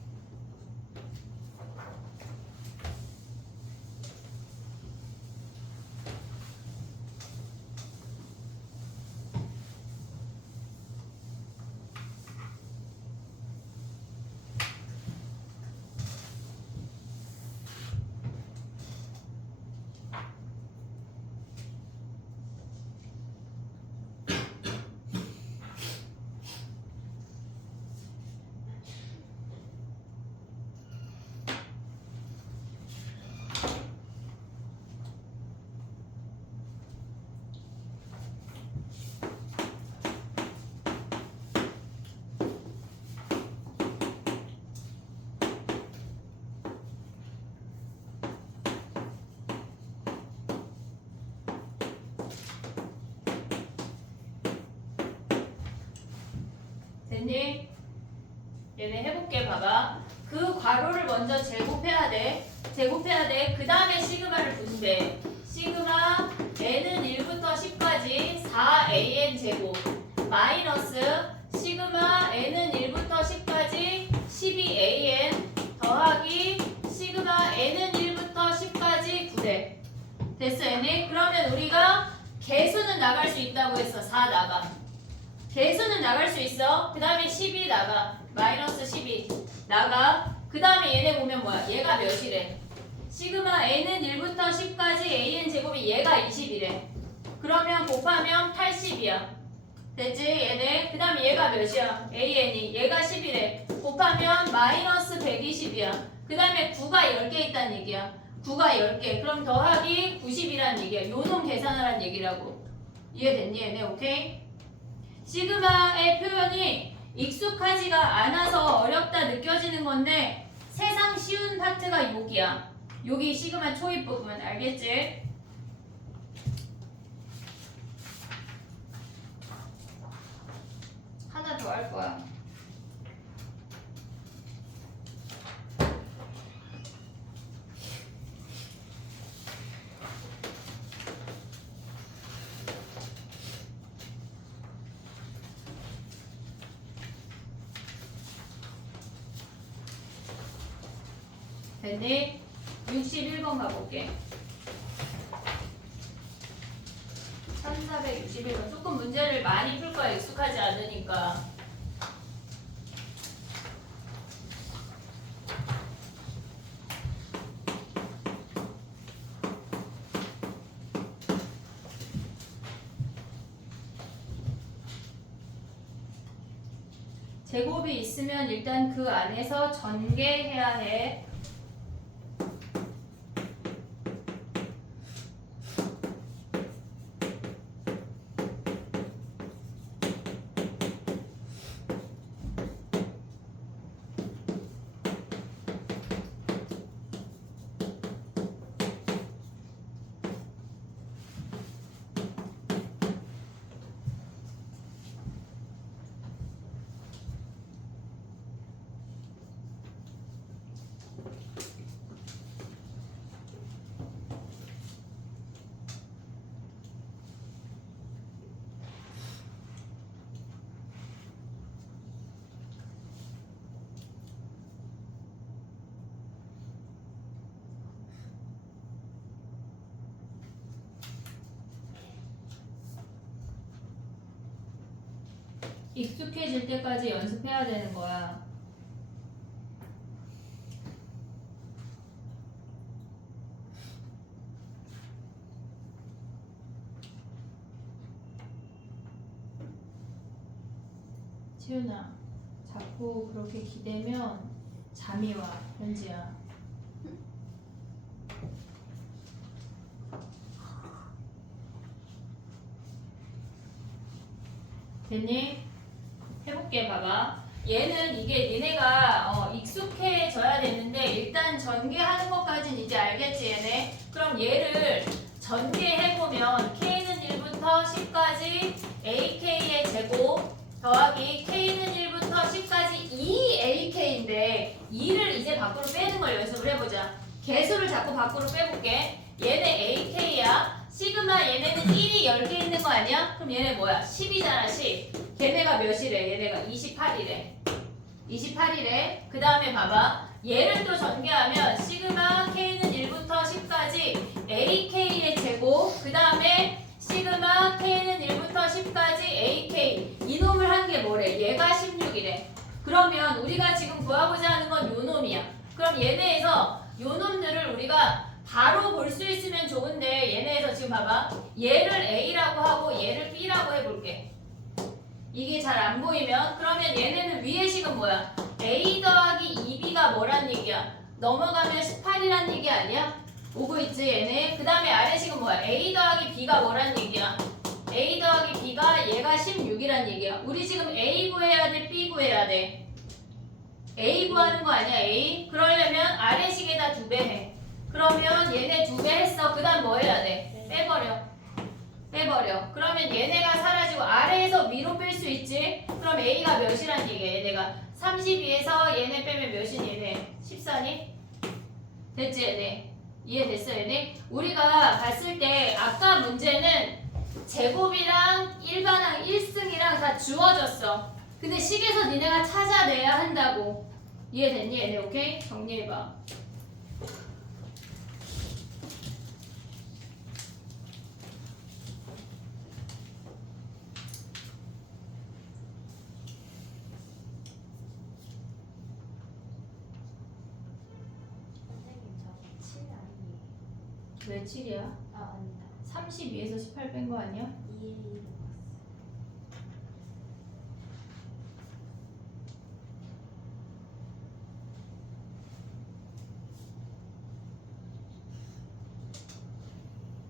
됐니? 얘네 해볼게. 봐봐. 그 괄호를 먼저 제곱해야 돼. 그 다음에 시그마를 분배. 시그마 n은 1부터 10까지 4an 제곱 마이너스 시그마 n은 1부터 10까지 12an 더하기 시그마 n은 1부터 10까지 9대. 됐어, 얘네? 그러면 우리가 개수는 나갈 수 있다고 했어. 4 나가. 개수는 나갈 수 있어. 그 다음에 10이 나가. 마이너스 10이 나가. 그 다음에 얘네 보면 뭐야? 얘가 몇이래? 시그마 n은 1부터 10까지 an 제곱이 얘가 20이래. 그러면 곱하면 80이야. 됐지? 얘네. 그 다음에 얘가 몇이야? an이. 얘가 10이래. 곱하면 마이너스 120이야. 그 다음에 9가 10개 있다는 얘기야. 9가 10개. 그럼 더하기 90이란 얘기야. 요놈 계산하란 얘기라고. 이해됐니? 얘네. 오케이? 시그마의 표현이 익숙하지가 않아서 어렵다 느껴지는 건데 세상 쉬운 파트가 여기야. 여기 시그마 초입 부분. 알겠지? 하나 더 할 거야. 됐니? 61번 가볼게. 1461번. 조금 문제를 많이 풀 거야. 익숙하지 않으니까. 제곱이 있으면 일단 그 안에서 전개해야 해. 익숙해질 때까지 연습해야 되는 거야. 지훈아, 자꾸 그렇게 기대면 잠이 와, 현지야. 됐니? 해볼게. 봐봐. 얘는 이게 니네가 익숙해져야 되는데 일단 전개하는 것까지는 이제 알겠지 얘네? 그럼 얘를 전개해보면 k는 1부터 10까지 ak의 제곱 더하기 k는 1부터 10까지 2ak인데 2를 이제 밖으로 빼는 걸 연습을 해보자. 개수를 자꾸 밖으로 빼볼게. 얘네 ak야. 시그마 얘네는 1이 10개 있는 거 아니야? 그럼 얘네 뭐야? 10이잖아 10. 걔네가 몇이래? 얘네가 28이래. 28이래. 그 다음에 봐봐. 얘를 또 전개하면 시그마 k는 1부터 10까지 ak의 제곱 그 다음에 시그마 k는 1부터 10까지 ak 이놈을 한 게 뭐래? 얘가 16이래. 그러면 우리가 지금 구하고자 하는 건 요 놈이야. 그럼 얘네에서 요 놈들을 우리가 바로 볼 수 있으면 좋은데 얘네에서 지금 봐봐. 얘를 a라고 하고 얘를 b라고 해볼게. 이게 잘 안 보이면 그러면 얘네는 위의 식은 뭐야? a 더하기 2b가 뭐란 얘기야? 넘어가면 18이란 얘기 아니야? 오고 있지 얘네? 그 다음에 아래 식은 뭐야? a 더하기 b가 뭐란 얘기야? a 더하기 b가 얘가 16이란 얘기야. 우리 지금 a 구해야 돼? b 구해야 돼? a 구하는 거 아니야? a? 그러려면 아래 식에다 2배 해. 그러면 얘네 2배 했어. 그 다음 뭐 해야 돼? 빼버려. 그러면 얘네가 사라지고 아래에서 위로 뺄 수 있지? 그럼 A가 몇이란 얘기야? 얘네가 32에서 얘네 빼면 몇이니? 얘네 14니? 됐지 얘네? 이해됐어 얘네? 우리가 봤을 때 아까 문제는 제곱이랑 일반항 1승이랑 다 주어졌어. 근데 식에서 니네가 찾아내야 한다고. 이해됐니 얘네? 오케이? 정리해봐. 왜 7이야? 아 아니다. 32에서 18 뺀 거 아니야? 2에 1을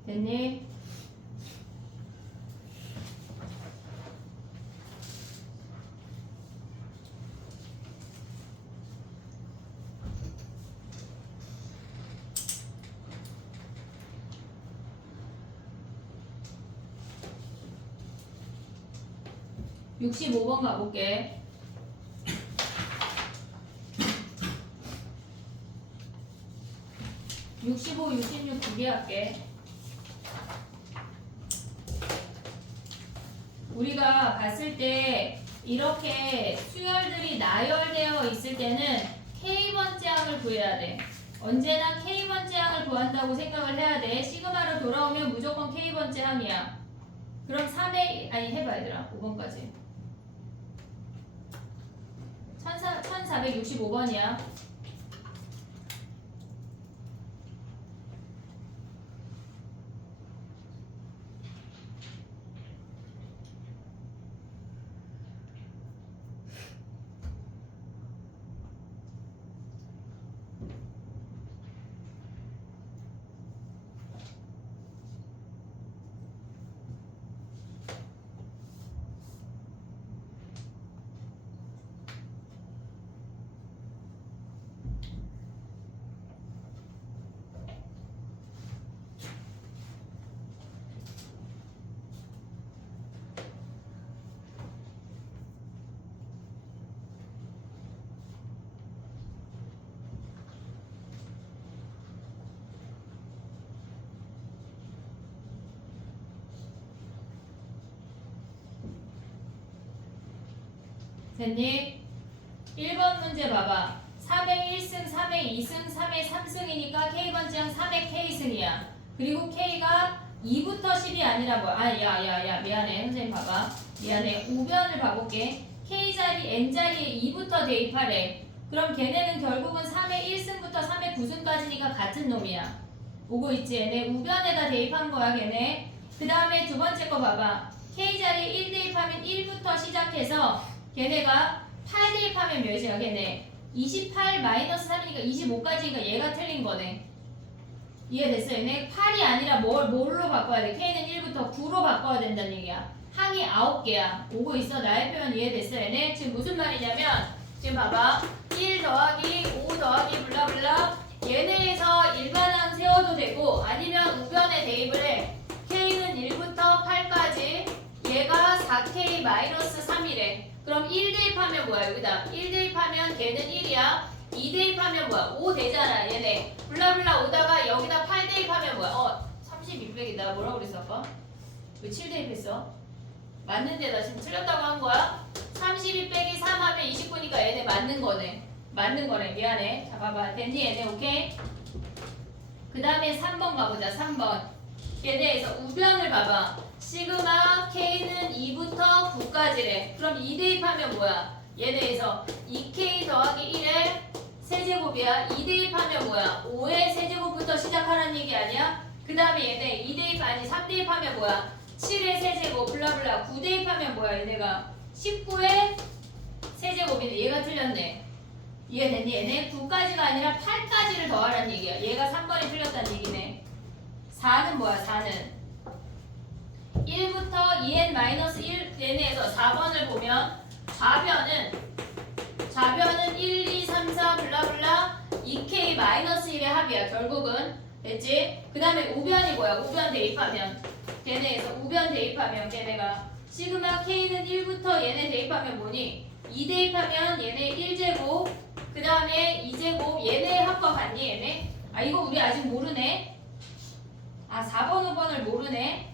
됐니? 네. 65번 가볼게. (65, 66) 준비할게. 우리가 봤을 때 이렇게 수열들이 나열되어 있을 때는 k번째 항을 구해야 돼. 언제나 K번째 항을 구한다고 생각을 해야 돼. 시그마로 돌아오면 무조건 K번째 항이야. 그럼 3의 아니 해봐 얘들아. 5번까지 1465번이야. 됐니? 1번 문제 봐봐. 3의 1승, 3의 2승, 3의 3승이니까 K번째 항 3의 K승이야. 그리고 K가 2부터 10이 아니라 뭐야? 아, 야, 미안해. 선생님 봐봐. 미안해. 우변을 봐볼게. K자리, N자리에 2부터 대입하래. 그럼 걔네는 결국은 3의 1승부터 3의 9승까지니까 같은 놈이야. 오고 있지? 얘네 우변에다 대입한 거야, 걔네. 그 다음에 두 번째 거 봐봐. K자리에 1 대입하면 1부터 시작해서 걔네가 8 대입하면 몇이야, 걔네? 28 마이너스 3이니까 25까지니까 얘가 틀린 거네. 이해됐어? 얘네 8이 아니라 뭘로 바꿔야 돼? K는 1부터 9로 바꿔야 된다는 얘기야. 항이 9개야. 오고 있어? 나의 표현 이해됐어? 얘네 지금 무슨 말이냐면 지금 봐봐. 1 더하기 5 더하기 블라블라 얘네에서 일반항 세워도 되고 아니면 우변에 대입을 해. K는 1부터 8까지 얘가 4K 마이너스 3이래. 그럼 1 대입하면 뭐야? 여기다 1 대입하면 걔는 1이야. 2 대입하면 뭐야? 5 되잖아 얘네. 블라블라 오다가 여기다 8 대입하면 뭐야? 32 내가 뭐라고 그랬어 아까? 왜 7 대입했어? 맞는데 나 지금 틀렸다고 한 거야? 32 빼기 3 하면 29니까 얘네 맞는 거네. 맞는 거네. 미안해. 자 봐봐. 됐니 얘네? 오케이? 그 다음에 3번 가보자. 3번 얘네에서 우변을 봐봐. 시그마 K는 2부터 9까지래. 그럼 2 대입하면 뭐야? 얘네에서 2K 더하기 1의 세제곱이야. 2 대입하면 뭐야? 5의 세제곱부터 시작하라는 얘기 아니야? 그 다음에 얘네 2 대입 아니 3 대입하면 뭐야? 7의 세제곱 블라블라 9 대입하면 뭐야? 얘네가 19의 세제곱인데 얘가 틀렸네. 이해됐니? 얘네 9까지가 아니라 8까지를 더하라는 얘기야. 얘가 3번이 틀렸다는 얘기네. 4는 뭐야? 4는 1부터 2n-1 얘네에서 4번을 보면 좌변은 1, 2, 3, 4 블라블라 2k-1의 합이야. 결국은 됐지? 그 다음에 우변이 뭐야? 우변 대입하면 걔네에서 우변 대입하면 걔네가 시그마 K는 1부터 얘네 대입하면 뭐니? 2 대입하면 얘네 1제곱 그 다음에 2제곱 얘네 합과 같니 얘네? 아 이거 우리 아직 모르네. 아 4번 5번을 모르네.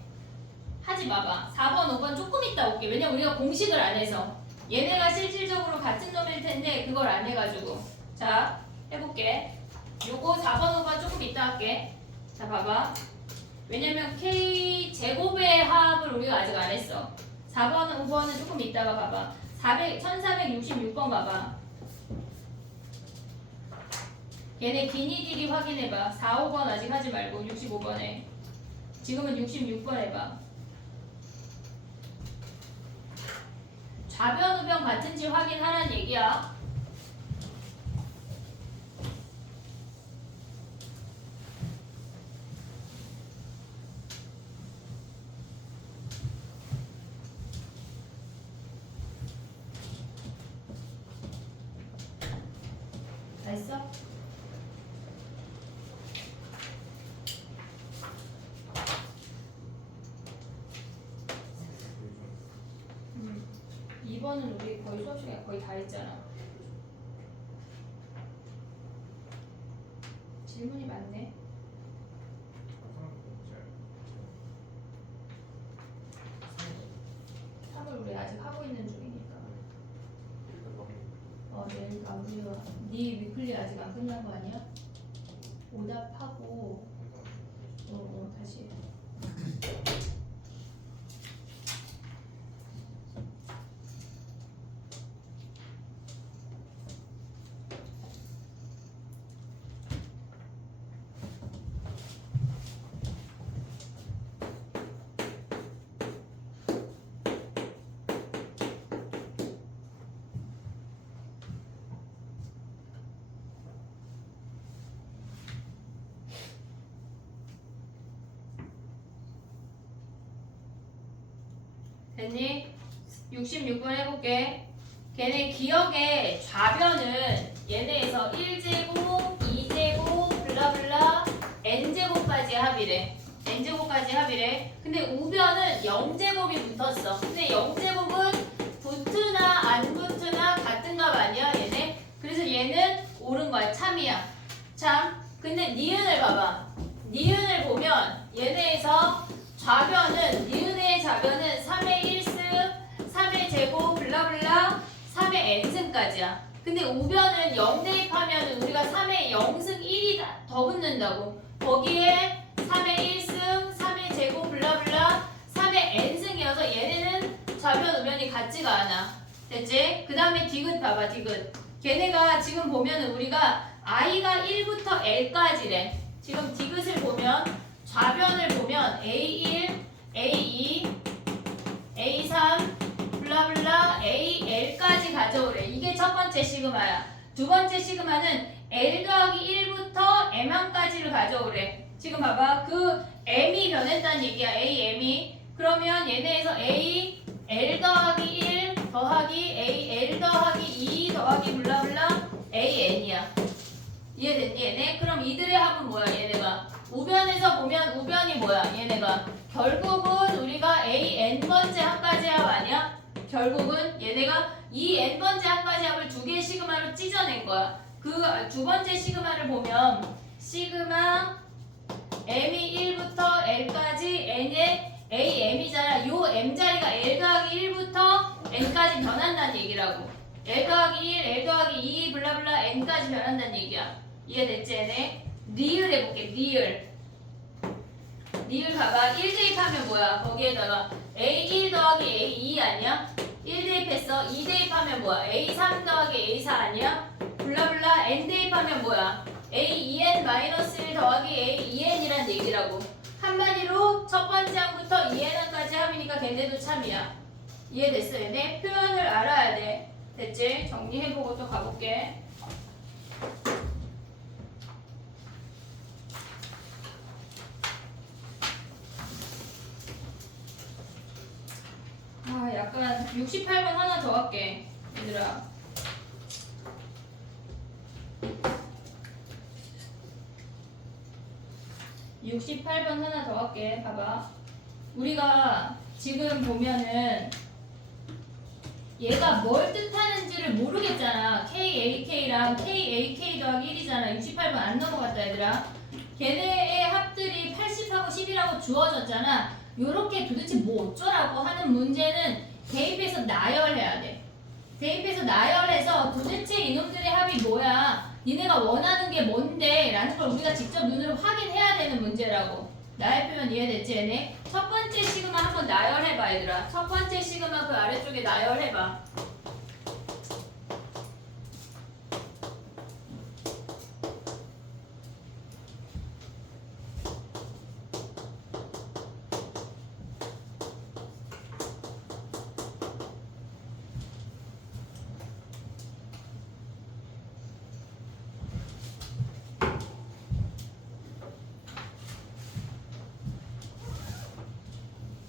하지 마봐. 4번 5번 조금 이따 올게. 왜냐면 우리가 공식을 안 해서 얘네가 실질적으로 같은 놈일 텐데 그걸 안 해가지고. 자 해볼게. 요거 4번 5번 조금 이따 할게. 자 봐봐. 왜냐면 K 제곱의 합을 우리가 아직 안 했어. 4번은 5번은 조금 이따가 봐봐. 1466번 봐봐. 얘네 기니들이 확인해봐. 4, 5번 아직 하지 말고 65번에. 지금은 66번 해봐. 좌변 우변 같은지 확인하라는 얘기야. 다 했어? 2번은 우리 거의 수업 시간에 거의 다 했잖아. 질문이 많네. 3을 우리 아직 하고 있는 중이니까. 내일 마무리가 네 위클리 아직 안 끝난 거 아니야? 오답하고 다시 됐니? 66번 해볼게. 걔네 기억의 좌변은 얘네에서 1제곱, 2제곱, 블라블라, n제곱까지 합이래. n제곱까지 합이래. 근데 우변은 0제곱이 붙었어. 근데 0제곱은 붙으나 안 붙으나 같은 값 아니야 얘네? 그래서 얘는 옳은 거야. 참이야. 참. 근데 니은을 봐봐. 니은을 보면 얘네에서 좌변은 니은의 좌변은 3의 1승, 3의 제곱, 블라블라, 3의 n승까지야. 근데 우변은 0 대입하면 우리가 3의 0승 1이 더 붙는다고. 거기에 3의 1승, 3의 제곱, 블라블라, 3의 n승이어서 얘네는 좌변 우변이 같지가 않아. 됐지? 그 다음에 디귿 봐봐. 디귿. 걔네가 지금 보면은 우리가 i가 1부터 l까지래. 지금 디귿을 보면 좌변을 보면 A1, A2, A3, 블라블라, AL까지 가져오래. 이게 첫 번째 시그마야. 두 번째 시그마는 L 더하기 1부터 M1까지를 가져오래. 지금 봐봐. 그 M이 변했다는 얘기야. AM이. 그러면 얘네에서 A, L 더하기 1 더하기 A, L 더하기 2 더하기 블라블라, AN이야. 이해됐니 얘네? 그럼 이들의 합은 뭐야 얘네가? 우변에서 보면 우변이 뭐야 얘네가? 결국은 우리가 A n번째 합까지 합 아니야? 결국은 얘네가 이 n번째 합까지 합을 두 개의 시그마로 찢어낸 거야. 그 두 번째 시그마를 보면 시그마 m이 1부터 l까지 n의 am이잖아. 요 m자리가 l 더하기 1부터 n까지 변한다는 얘기라고. l 더하기 1, l 더하기 2, 블라블라 n까지 변한다는 얘기야. 이해됐지 얘네? 리을 해볼게. 리을 봐봐. 1 대입하면 뭐야? 거기에다가 A1 더하기 A2 아니야? 1 대입했어. 2 대입하면 뭐야? A3 더하기 A4 아니야? 블라블라 N 대입하면 뭐야? A2N-1 더하기 A2N이란 얘기라고. 한마디로 첫 번째 항부터 2N까지 합이니까 걔네도 참이야. 이해됐어 얘네? 표현을 알아야 돼. 됐지? 정리해보고 또 가볼게. 약간 68번 하나 더 할게 얘들아. 하나 더 할게. 봐봐. 우리가 지금 보면은 얘가 뭘 뜻하는지를 모르겠잖아. KAK랑 KAK 더하기 1이잖아. 68번 안 넘어갔다 얘들아. 걔네의 합들이 80하고 10이라고 주어졌잖아. 요렇게 도대체 뭐 어쩌라고 하는 문제는 대입해서 나열해야 돼. 대입해서 나열해서 도대체 이놈들의 합이 뭐야? 니네가 원하는 게 뭔데? 라는 걸 우리가 직접 눈으로 확인해야 되는 문제라고. 나열 표현 이해됐지 얘네? 첫 번째 시그마 한번 나열해봐 얘들아. 첫 번째 시그마 그 아래쪽에 나열해봐.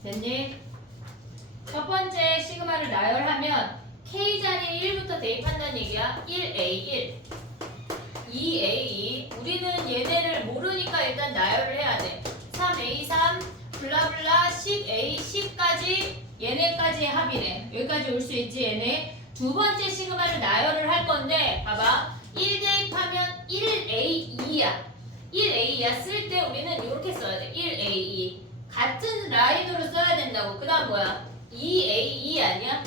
됐니? 첫 번째 시그마를 나열하면 K 자리에 1부터 대입한다는 얘기야. 1A1, 2A2. 우리는 얘네를 모르니까 일단 나열을 해야 돼. 3A3, 블라블라 10A, 10까지 얘네까지의 합이래. 여기까지 올 수 있지 얘네. 두 번째 시그마를 나열을 할 건데 봐봐. 1 대입하면 1A2야. 1A야. 쓸 때 우리는 이렇게 써야 돼. 1A2. 같은 라인으로 써야 된다고. 그 다음 뭐야? 2A2 아니야?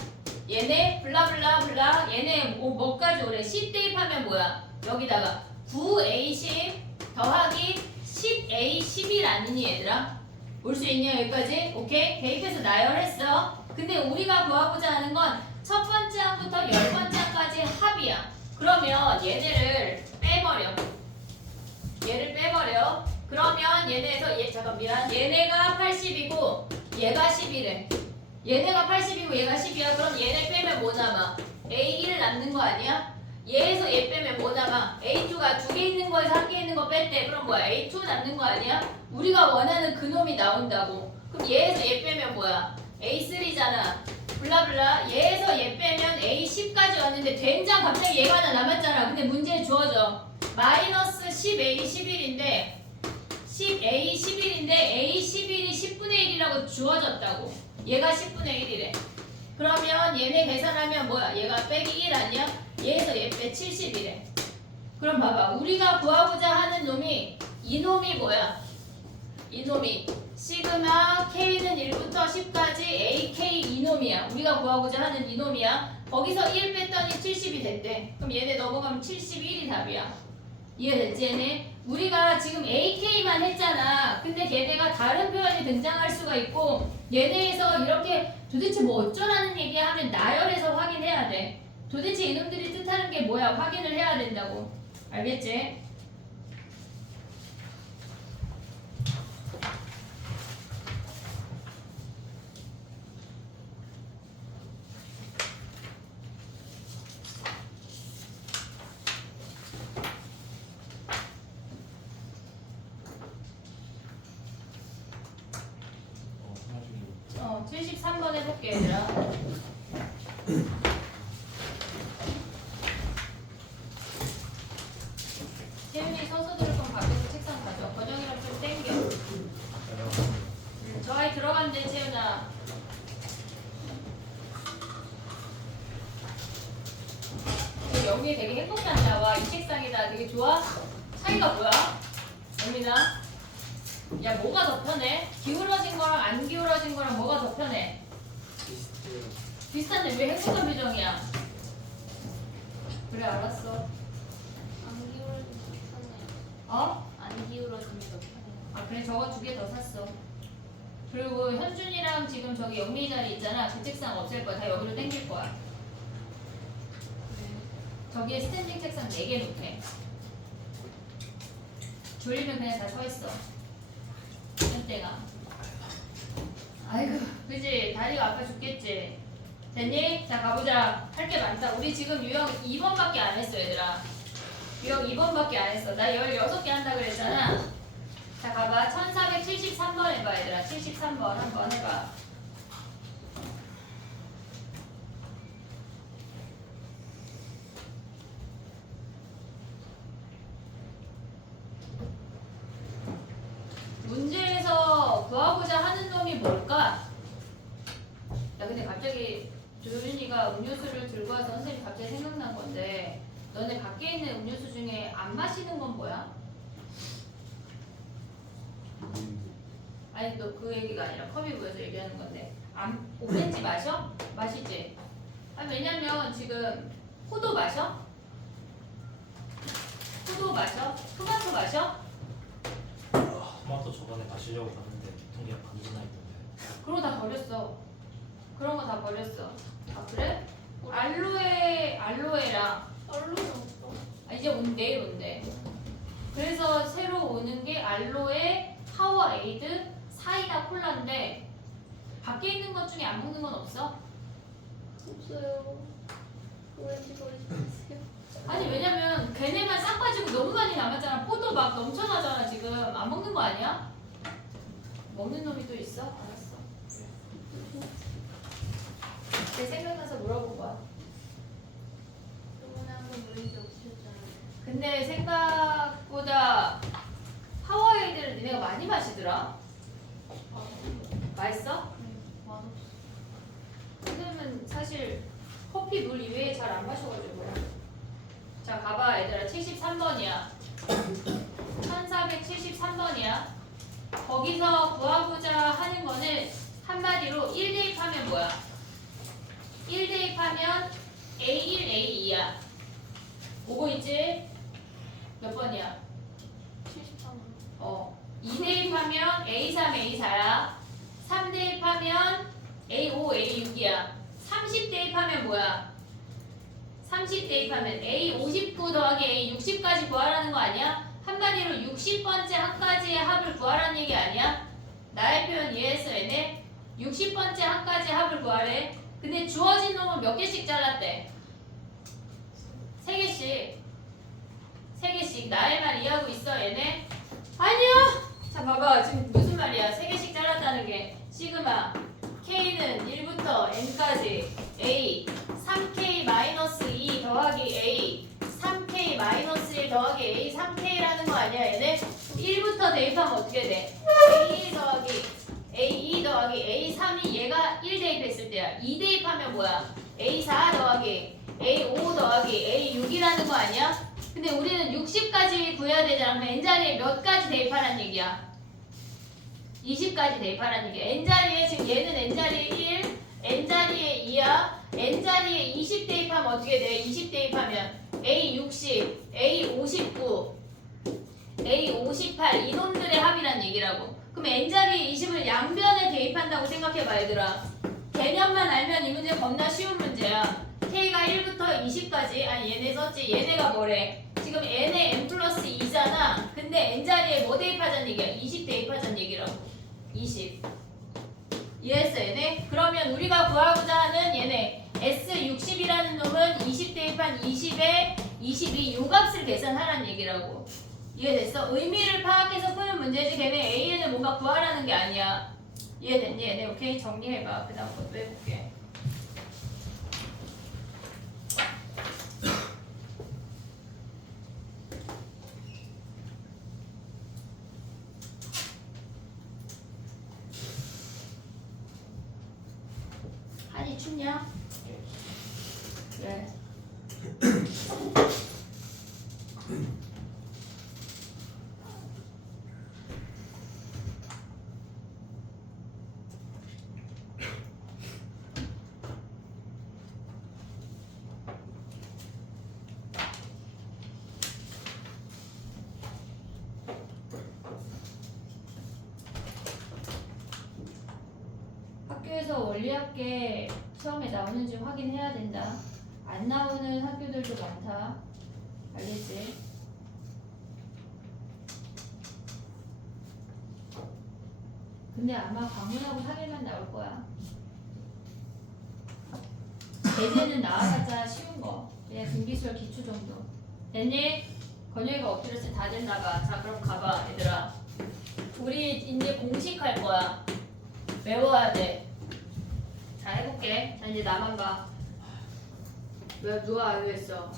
얘네 블라블라 블라 얘네 뭐까지 오래? 10 대입하면 뭐야? 여기다가 9A10 더하기 10A 11 아니니 얘들아? 올 수 있냐 여기까지? 오케이? 대입해서 나열했어. 근데 우리가 구하고자 하는 건 첫 번째 항부터 10번째 항까지 합이야. 그러면 얘네를 빼버려. 얘를 빼버려. 그러면 얘네에서 잠깐 미안. 얘네가 80이고 얘가 11에. 얘네가 80이고 얘가 10이야. 그럼 얘네 빼면 뭐 남아? A1 남는 거 아니야? 얘에서 얘 빼면 뭐 남아? A2가 2개 있는 거에서 1개 있는 거 뺐대. 그럼 뭐야? A2 남는 거 아니야? 우리가 원하는 그 놈이 나온다고. 그럼 얘에서 얘 빼면 뭐야? A3잖아. 블라블라. 얘에서 얘 빼면 A10까지 왔는데 된장 갑자기 얘가 하나 남았잖아. 근데 문제에 주어져. 마이너스 10A 11인데 10A 11인데 A 11이 10분의 1이라고 주어졌다고. 얘가 10분의 1이래. 그러면 얘네 계산하면 뭐야? 얘가 빼기 1 아니야? 얘에서 얘 빼 70이래. 그럼 봐봐. 우리가 구하고자 하는 놈이 이 놈이 뭐야? 이 놈이 시그마 K는 1부터 10까지 AK 이 놈이야. 우리가 구하고자 하는 이 놈이야. 거기서 1 뺐더니 70이 됐대. 그럼 얘네 넘어가면 71이 답이야. 이해됐지 얘네? 우리가 지금 AK만 했잖아. 근데 얘네가 다른 표현이 등장할 수가 있고 얘네에서 이렇게 도대체 뭐 어쩌라는 얘기하면 나열해서 확인해야 돼. 도대체 이놈들이 뜻하는 게 뭐야? 확인을 해야 된다고. 알겠지? 하나 중에 73번 해볼게 얘들아. 태윤이 서서 들을 건 밖에서 책상 가져. 권영이랑 좀 땡겨. 저 아이 들어간대 채윤아. 여기 되게 행복해 앉아. 와, 이 책상이다. 되게 좋아? 차이가 뭐야? 영민아? 야, 뭐가 더 편해? 기울어진 거랑 안 기울어진 거랑 뭐가 더 편해? 비슷해요. 비슷한데 왜 행복한 표정이야? 그래, 알았어. 안 기울어지면 더 편해요. 어? 안 기울어지면 더 편해요. 아, 그래, 저거 2개 더 샀어. 그리고 현준이랑 지금 저기 영민이 자리 있잖아. 그 책상 없앨 거야. 다 여기로 당길 거야. 저기에 스탠딩 책상 4개 놓게. 졸리면 그냥 다 서 있어. 현대가. 아이고, 그지? 다리가 아파 죽겠지? 됐니? 자, 가보자. 할 게 많다. 우리 지금 유형 2번밖에 안 했어, 얘들아. 유형 2번밖에 안 했어. 나 16개 한다 그랬잖아. 자, 가봐. 1473번 해봐, 얘들아. 73번 한번 해봐. 문제에서 구하고자 하는 놈이 뭘까? 야, 근데 갑자기 조윤이가 음료수를 들고 와서 선생님 갑자기 생각난 건데 너네 밖에 있는 음료수 중에 안 마시는 건 뭐야? 아니 너 그 얘기가 아니라 컵이 보여서 얘기하는 건데 오렌지 마셔? 마시지? 아니 왜냐면 지금 포도 마셔? 포도 마셔? 토마토 마셔? 토마토 저번에 마시려고 봤는데 통이랑 반지나 있던데. 그런 거 다 버렸어. 그런 거 다 버렸어. 아 그래? 알로에랑 얼룩이 없어. 이제 내일 온대. 그래서 새로 오는 게 알로에, 파워에이드, 사이다, 콜라인데 밖에 있는 것 중에 안 먹는 건 없어? 없어요. 오렌지 버리지 마세요. 아니 왜냐면 걔네만 싹 빠지고 너무 많이 남았잖아. 포도 막 넘쳐나잖아 지금. 안 먹는 거 아니야? 먹는 놈이 또 있어? 알았어. 내 생각나서 물어본 거야. 저번에 한번 오렌지 없으셨잖아요. 근데 생각보다 파워에이드를 니네가 많이 마시더라. 맛있어? 맛없어. 선생님은 사실 커피 물 이외에 잘 안 마셔가지고. 자 가봐 얘들아. 73번이야 1473번이야 거기서 구하고자 하는 거는 한마디로 1 대입하면 뭐야? 1 대입하면 A1, A2야. 오고 있지? 몇 번이야? 2 대입하면 A3, A4야. 3 대입하면 A5, A6이야. 30 대입하면 뭐야? 30 대입하면 A59 더하기 A60까지 구하라는 거 아니야? 한마디로 60번째 한가지의 합을 구하라는 얘기 아니야? 나의 표현 이해했어 얘네? 60번째 한가지의 합을 구하래. 근데 주어진 놈은 몇 개씩 잘랐대? 3개씩. 3개씩. 나의 말 이해하고 있어 얘네? 아니야! 자 봐봐 지금 무슨 말이야? 3개씩 잘랐다는 게 시그마 K는 1부터 N까지 A 3K-2 더하기 A 3K-1 더하기 A 3K라는 거 아니야 얘네? 1부터 대입하면 어떻게 돼? A1 더하기 A2 더하기 A3이 얘가 1 대입했을 때야. 2 대입하면 뭐야? A4 더하기 A5 더하기 A6이라는 거 아니야? 근데 우리는 60까지 구해야 되잖아. 그럼 N자리에 몇 가지 대입하라는 얘기야? 20까지 대입하라는 얘기야. N자리에 지금 얘는 N자리에 1, N자리에 2야. N자리에 20 대입하면 어떻게 돼? 20 대입하면 A60, A59, A58 이놈들의 합이란 얘기라고. 그럼 N자리에 20을 양변에 대입한다고 생각해봐 얘들아. 개념만 알면 이 문제 겁나 쉬운 문제야. K가 1부터 20까지 아니 얘네 썼지. 얘네가 뭐래? 지금 N에 N 플러스 2잖아. 근데 N자리에 뭐 대입하자는 얘기야? 20 대입하자는 얘기라고. 20 이해했어 얘네? 그러면 우리가 구하고자 하는 얘네 S60이라는 놈은 20 대입한 20에 22 요 값을 계산하라는 얘기라고. 이해됐어? 의미를 파악해서 푸는 문제지 걔네 AN을 뭔가 구하라는 게 아니야. 이해됐니 얘네? 오케이 정리해봐. 그 다음 것도 해볼게. 한이 춥냐? 그래. 학교에서 원리학계 시험에 나오는지 확인해야 된다. 안 나오는 학교들도 많다. 알겠지? 근데 아마 방문하고 3일만 나올 거야. 예제는 나와봤자 쉬운 거. 그냥 등비수열 기초 정도. 됐니? 건영이가 엎드렸을 때 다 됐나봐. 자 그럼 가봐 얘들아. 우리 이제 공식 할 거야. 외워야 돼. 자 해볼게. 자 이제 나만 봐. 왜 누가 알겠어?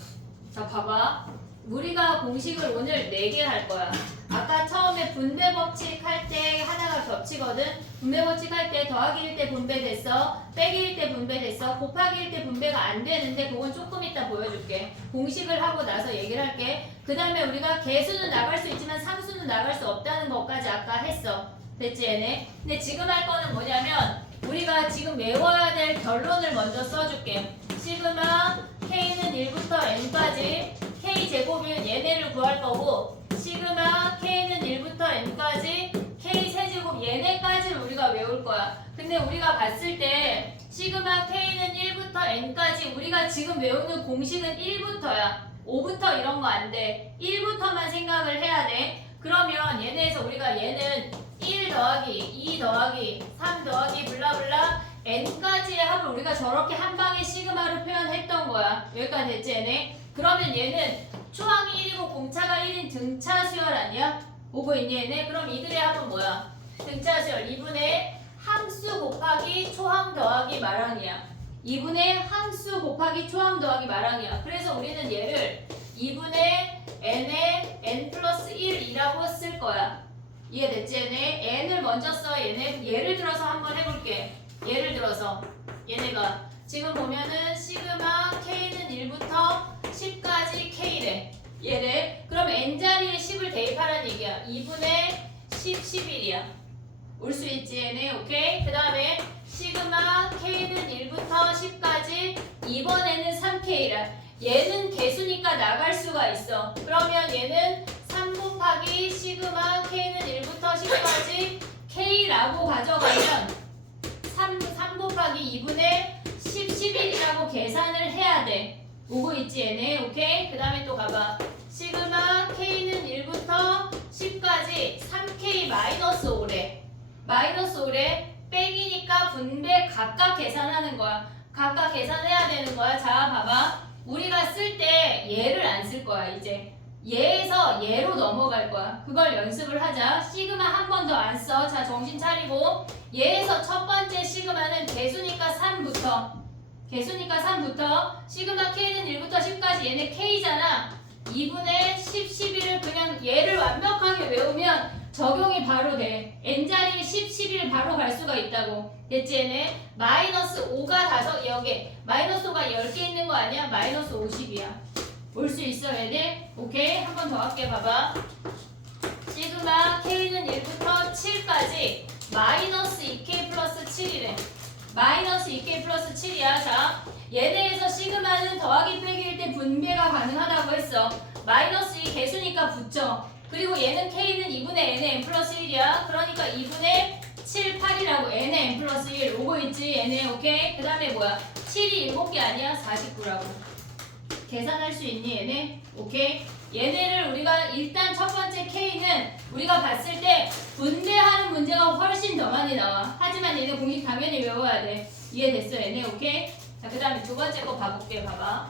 자 봐봐. 우리가 공식을 오늘 4개 할 거야. 아까 처음에 분배 법칙 할 때 하나가 겹치거든. 분배 법칙 할 때 더하기일 때 분배됐어. 빼기일 때 분배됐어. 곱하기일 때 분배가 안 되는데 그건 조금 이따 보여줄게. 공식을 하고 나서 얘기를 할게. 그 다음에 우리가 개수는 나갈 수 있지만 상수는 나갈 수 없다는 것까지 아까 했어. 됐지 얘네? 근데 지금 할 거는 뭐냐면 우리가 지금 외워야 될 결론을 먼저 써줄게. 시그마 K는 1부터 N까지 K제곱은 얘네를 구할 거고 시그마 K는 1부터 N까지 K 세제곱 얘네까지를 우리가 외울 거야. 근데 우리가 봤을 때 시그마 K는 1부터 N까지 우리가 지금 외우는 공식은 1부터야. 5부터 이런 거 안 돼. 1부터만 생각을 해야 돼. 그러면 얘네에서 우리가 얘는 1 더하기 2 더하기 3 더하기 블라블라 n까지의 합을 우리가 저렇게 한 방에 시그마로 표현했던 거야. 여기까지 됐지 얘네? 그러면 얘는 초항이 1이고 공차가 1인 등차 수열 아니야? 오고 있니 얘네? 그럼 이들의 합은 뭐야? 등차 수열 2분의 함수 곱하기 초항 더하기 마랑이야. 2분의 함수 곱하기 초항 더하기 마랑이야. 그래서 우리는 얘를 2분의 n의 n 플러스 1이라고 쓸 거야. 이해됐지 얘네? n을 먼저 써 얘네. 예를 들어서 한번 해볼게. 예를 들어서 얘네가 지금 보면은 시그마 k는 1부터 10까지 k래. 얘네. 그럼 n자리에 10을 대입하라는 얘기야. 2분의 10, 11이야. 올 수 있지 얘네. 오케이? 그 다음에 시그마 k는 1부터 10까지 이번에는 3k라. 얘는 개수니까 나갈 수가 있어. 그러면 얘는 3 곱하기 곱하기 시그마 K는 1부터 10까지 K라고 가져가면 3 곱하기 2분의 10, 11이라고 계산을 해야 돼. 오고 있지 얘네. 오케이? 그 다음에 또 가봐. 시그마 K는 1부터 10까지 3K 마이너스 5래. 마이너스 5래. 빼기니까 분배 각각 계산하는 거야. 각각 계산해야 되는 거야. 자, 봐봐. 우리가 쓸 때 얘를 안 쓸 거야, 이제. 얘에서 얘로 넘어갈 거야. 그걸 연습을 하자. 시그마 한 번 더 안 써. 자, 정신 차리고. 얘에서 첫 번째 시그마는 개수니까 3부터. 개수니까 3부터. 시그마 K는 1부터 10까지 얘네 K잖아. 2분의 10, 11을 그냥 얘를 완벽하게 외우면 적용이 바로 돼. n자리 10, 11 바로 갈 수가 있다고. 됐지 얘네? 마이너스 5가 여기 마이너스 5가 10개 있는 거 아니야? 마이너스 50이야. 올 수 있어 얘네? 오케이? 한 번 더 할게. 봐봐. 시그마 K는 1부터 7까지 마이너스 2K 플러스 7이래. 마이너스 2K 플러스 7이야. 자, 얘네에서 시그마는 더하기 빼기일 때 분배가 가능하다고 했어. 마이너스 2 개수니까 붙여. 그리고 얘는 K는 2분의 N의 N 플러스 1이야. 그러니까 2분의 7, 8이라고 N의 N 플러스 1 오고 있지 얘네. 오케이? 그 다음에 뭐야? 7이 7개 아니야? 49라고. 계산할 수 있니 얘네? 오케이? 얘네를 우리가 일단 첫 번째 K는 우리가 봤을 때 분배하는 문제가 훨씬 더 많이 나와. 하지만 얘네 공식 당연히 외워야 돼. 이해됐어 얘네? 오케이? 자, 그 다음에 두 번째 거 봐볼게. 봐봐.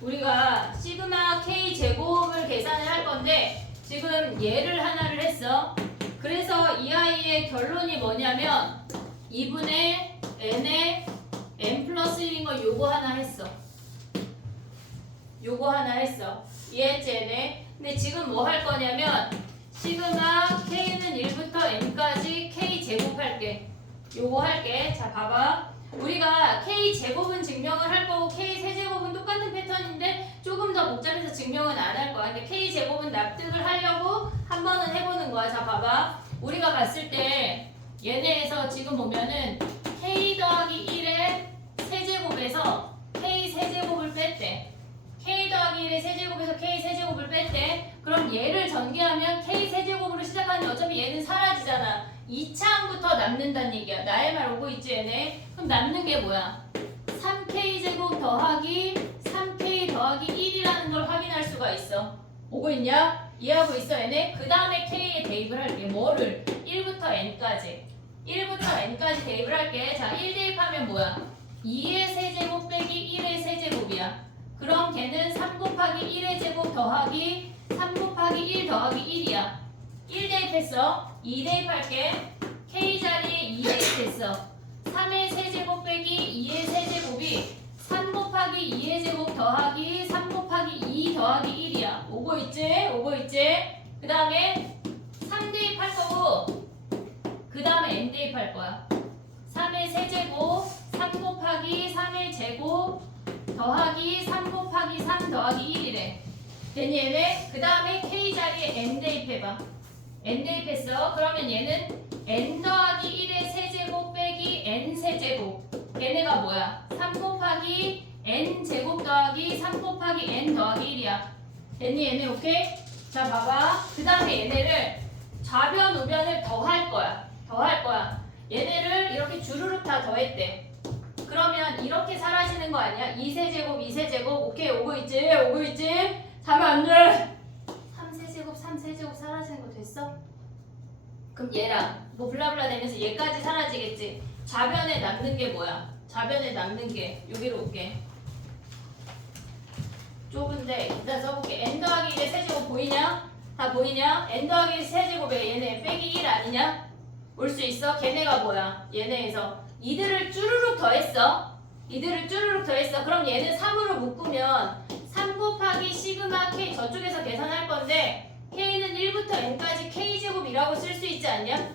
우리가 시그마 K 제곱을 계산을 할 건데 지금 얘를 하나를 했어. 그래서 이 아이의 결론이 뭐냐면 2분의 n의 n 플러스 1인 거 요거 하나 했어. 요거 하나 했어. 이해했지 얘네? 근데 지금 뭐 할 거냐면 시그마 K는 1부터 n까지 K 제곱할게. 요거 할게. 자, 봐봐. 우리가 K 제곱은 증명을 할 거고 K 세제곱은 똑같은 패턴인데 조금 더 복잡해서 증명은 안 할 거야. 근데 K 제곱은 납득을 하려고 한 번은 해보는 거야. 자, 봐봐. 우리가 봤을 때 얘네에서 지금 보면은 K 더하기 1의 세제곱에서 K 세제곱을 뺐대. K 더하기 1의 세제곱에서 K 세제곱을 뺐대. 그럼 얘를 전개하면 K 세제곱으로 시작하는데 어차피 얘는 사라지잖아. 2차항부터 남는다는 얘기야. 나의 말 오고 있지 얘네? 그럼 남는 게 뭐야? 3K제곱 더하기 3K 더하기 1이라는 걸 확인할 수가 있어. 오고 있냐? 이해하고 있어 얘네? 그 다음에 K에 대입을 할게. 뭐를? 1부터 N까지. 1부터 N까지 대입을 할게. 자, 1 대입하면 뭐야? 2의 세제곱 빼기 1의 세제곱이야. 그럼 걔는 3 곱하기 1의 제곱 더하기 3 곱하기 1 더하기 1이야. 1 대입했어. 2 대입할게. K 자리에 2 대입했어. 3의 세제곱 빼기 2의 세제곱이 3 곱하기 2의 제곱 더하기 3 곱하기 2 더하기 1이야. 오고 있지? 오고 있지? 그 다음에 3 대입할 거고 그 다음에 n 대입할 거야. 3의 세제곱 3 곱하기 3의 제곱 더하기 3 곱하기 3 더하기 1이래. 됐니 얘네? 그 다음에 K 자리에 n 대입해봐. n 대입했어. 그러면 얘는 n 더하기 1의 세제곱 빼기 n 세제곱. 얘네가 뭐야? 3 곱하기 n 제곱 더하기 3 곱하기 n 더하기 1이야. 됐니 얘네? 오케이? 자, 봐봐. 그 다음에 얘네를 좌변 우변을 더할 거야. 더할 거야. 얘네를 이렇게 주르륵 다 더했대. 그러면 이렇게 사라지는 거 아니야? 2세제곱 2세제곱. 오케이, 오고 있지? 오고 있지? 자면 안 돼. 3세제곱 3세제곱 사라지는 거 됐어? 그럼 얘랑 뭐 블라블라 되면서 얘까지 사라지겠지? 좌변에 남는 게 뭐야? 좌변에 남는 게 여기로 올게. 좁은데 일단 써볼게. n 더하기 1의 세제곱 보이냐? 다 보이냐? n 더하기 1 세제곱에 얘네 빼기 1 아니냐? 올 수 있어? 걔네가 뭐야? 얘네에서 이들을 쭈루룩 더했어. 이들을 쭈루룩 더했어. 그럼 얘는 3으로 묶으면 3 곱하기 시그마 K 저쪽에서 계산할 건데 K는 1부터 N까지 K제곱이라고 쓸 수 있지 않냐?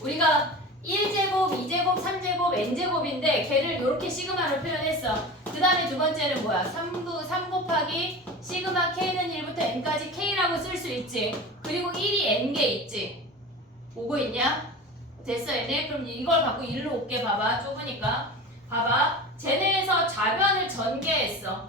우리가 1제곱, 2제곱, 3제곱, N제곱인데 걔를 이렇게 시그마로 표현했어. 그 다음에 두 번째는 뭐야? 3 곱하기 시그마 K는 1부터 N까지 K라고 쓸 수 있지. 그리고 1이 N개 있지. 오고 있냐? 됐어 얘네? 그럼 이걸 갖고 1로 올게. 봐봐. 좁으니까 봐봐. 쟤네에서 좌변을 전개했어.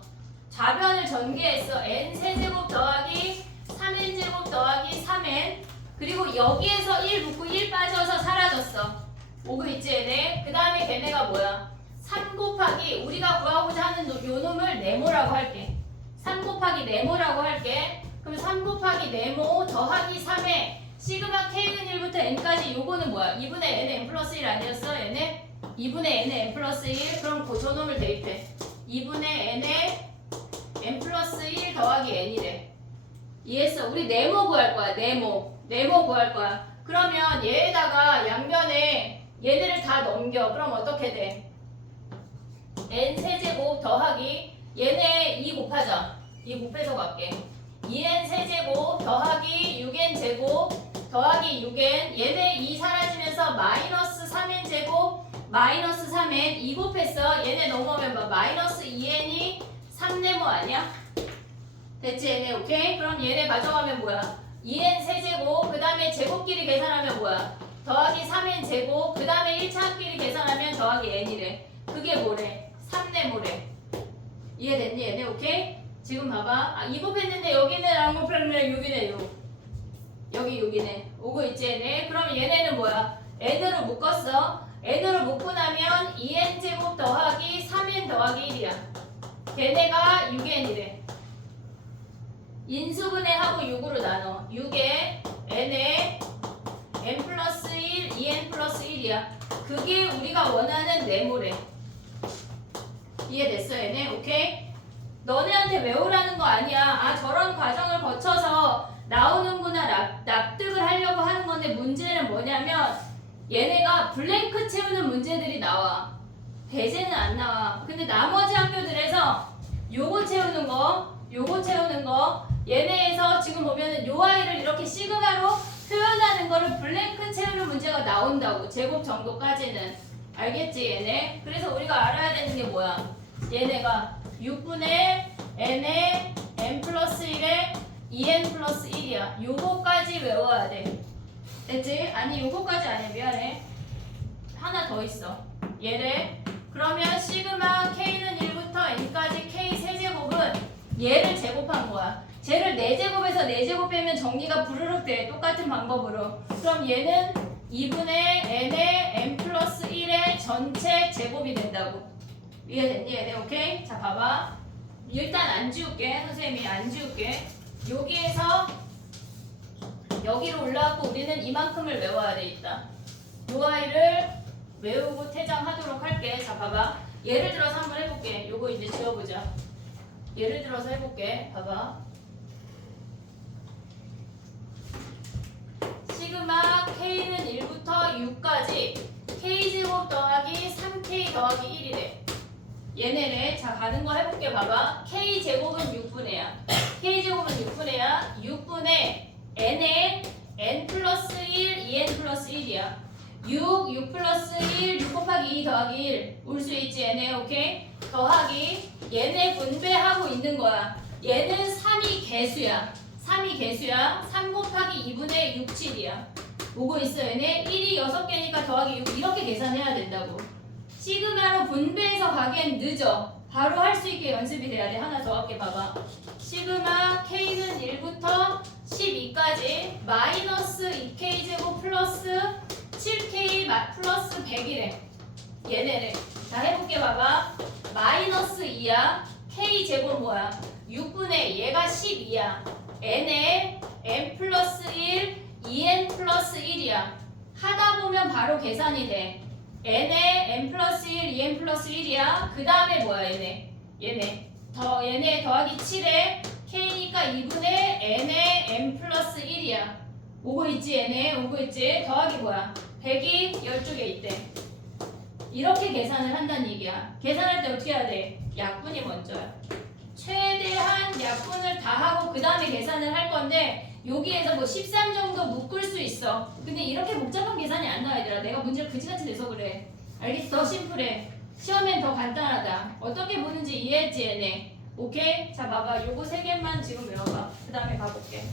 좌변을 전개했어. n 세제곱 더하기 3n제곱 더하기 3n. 그리고 여기에서 1 붙고 1 빠져서 사라졌어. 오고 있지 얘네. 그 다음에 걔네가 뭐야? 3 곱하기 우리가 구하고자 하는 요 놈을 네모라고 할게. 3 곱하기 네모라고 할게. 그럼 3 곱하기 네모 더하기 3에 시그마 k는 1부터 n까지 요거는 뭐야? 2분의 n의 n 플러스 1 아니었어? 얘네? 2분의 n의 n 플러스 1. 그럼 저 놈을 대입해. 2분의 n의 n 플러스 1 더하기 n이래. 이해했어? 우리 네모 구할 거야. 네모 구할 거야. 그러면 얘에다가 양변에 얘네를 다 넘겨. 그럼 어떻게 돼? n 세제곱 더하기 얘네 2 곱하자. 2 곱해서 갈게. 2n 세제곱 더하기 6n 제곱 더하기 6n 얘네 2 사라지면서 마이너스 3n 제곱 마이너스 3n 2 곱했어. 얘네 넘어오면 봐. 마이너스 2n이 3네모 아니야? 됐지 얘네 오케이? 그럼 얘네 가져가면 뭐야? 2n 세제곱 그 다음에 제곱끼리 계산하면 뭐야? 더하기 3n 제곱 그 다음에 1차끼리 계산하면 더하기 n이래. 그게 뭐래? 3네모래. 이해됐니 얘네 오케이? 지금 봐봐. 2 곱했는데 여기는 안 곱했네. 6이네 6. 여기 6이네. 오고 있지 얘네? 그럼 얘네는 뭐야? n으로 묶었어. n으로 묶고 나면 2n 제곱 더하기 3n 더하기 1이야. 걔네가 6n이래. 인수분해하고 6으로 나눠. 6에 n에 n 플러스 1, 2n 플러스 1이야. 그게 우리가 원하는 네모래. 이해됐어 얘네? 오케이? 너네한테 외우라는 거 아니야. 아 저런 과정을 거쳐서 나오는구나 납득을 하려고 하는 건데 문제는 뭐냐면 얘네가 블랭크 채우는 문제들이 나와. 배제는 안 나와. 근데 나머지 학교들에서 요거 채우는 거 요거 채우는 거 얘네에서 지금 보면은 요 아이를 이렇게 시그마로 표현하는 거를 블랭크 채우는 문제가 나온다고. 제곱 정도까지는. 알겠지 얘네? 그래서 우리가 알아야 되는 게 뭐야? 얘네가 6분의 n에 n 플러스 1에 2n 플러스 1이야. 요거까지 외워야 돼. 됐지? 아니 요거까지 아니야. 미안해. 하나 더 있어. 얘래. 그러면 시그마 k는 1부터 n까지 k 세제곱은 얘를 제곱한 거야. 쟤를 4제곱에서 4제곱 빼면 정리가 부르륵 돼. 똑같은 방법으로. 그럼 얘는 2분의 n의 n 플러스 1의 전체 제곱이 된다고. 이해됐니 얘네? 오케이? 자 봐봐. 일단 안 지울게. 선생님이 안 지울게. 여기에서 여기로 올라왔고 우리는 이만큼을 외워야 돼 있다. 요 아이를 외우고 퇴장하도록 할게. 자 봐봐. 예를 들어서 한번 해볼게. 요거 이제 지워보자. 예를 들어서 해볼게. 봐봐. 시그마 k는 1부터 6까지 k제곱 더하기 3k 더하기 1이래. 얘네네. 자 가는 거 해볼게. 봐봐. k제곱은 6분의야. k제곱은 6분의야. 6분의 n에 n 플러스 1, 2n 플러스 1이야. 6 플러스 1, 6 곱하기 2 더하기 1. 올 수 있지 얘네. 오케이? 더하기 얘네 분배하고 있는 거야. 얘는 3이 개수야. 3이 개수야. 3 곱하기 2분의 6, 7이야. 오고 있어 얘네. 1이 6개니까 더하기 6 이렇게 계산해야 된다고. 시그마로 분배해서 가기엔 늦어. 바로 할 수 있게 연습이 돼야 돼. 하나 더 할게. 봐봐. 시그마 k는 1부터 12까지 마이너스 2k제곱 플러스 7k 플러스 100이래. 얘네를. 자 해볼게. 봐봐. 마이너스 2야. k제곱 뭐야? 6분의 얘가 12야. n에 n 플러스 1, 2n 플러스 1이야. 하다 보면 바로 계산이 돼. n에 n 플러스 1, 2n 플러스 1이야. 그 다음에 뭐야 얘네? 얘네 더하기 7에 k니까 2분의 n에 n 플러스 1이야. 오고 있지 얘네? 오고 있지? 더하기 뭐야? 100이 12개 있대. 이렇게 계산을 한다는 얘기야. 계산할 때 어떻게 해야 돼? 약분이 먼저야. 최대한 약분을 다 하고 그 다음에 계산을 할 건데 여기에서 뭐 13 정도 묶을 수 있어. 근데 이렇게 복잡한 계산이 안 나와 얘들아. 내가 문제를 그지같이 내서 그래. 알겠어? 더 심플해. 시험엔 더 간단하다. 어떻게 보는지 이해했지 얘네? 오케이? 자 봐봐. 요거 3개만 지금 외워봐. 그 다음에 가볼게.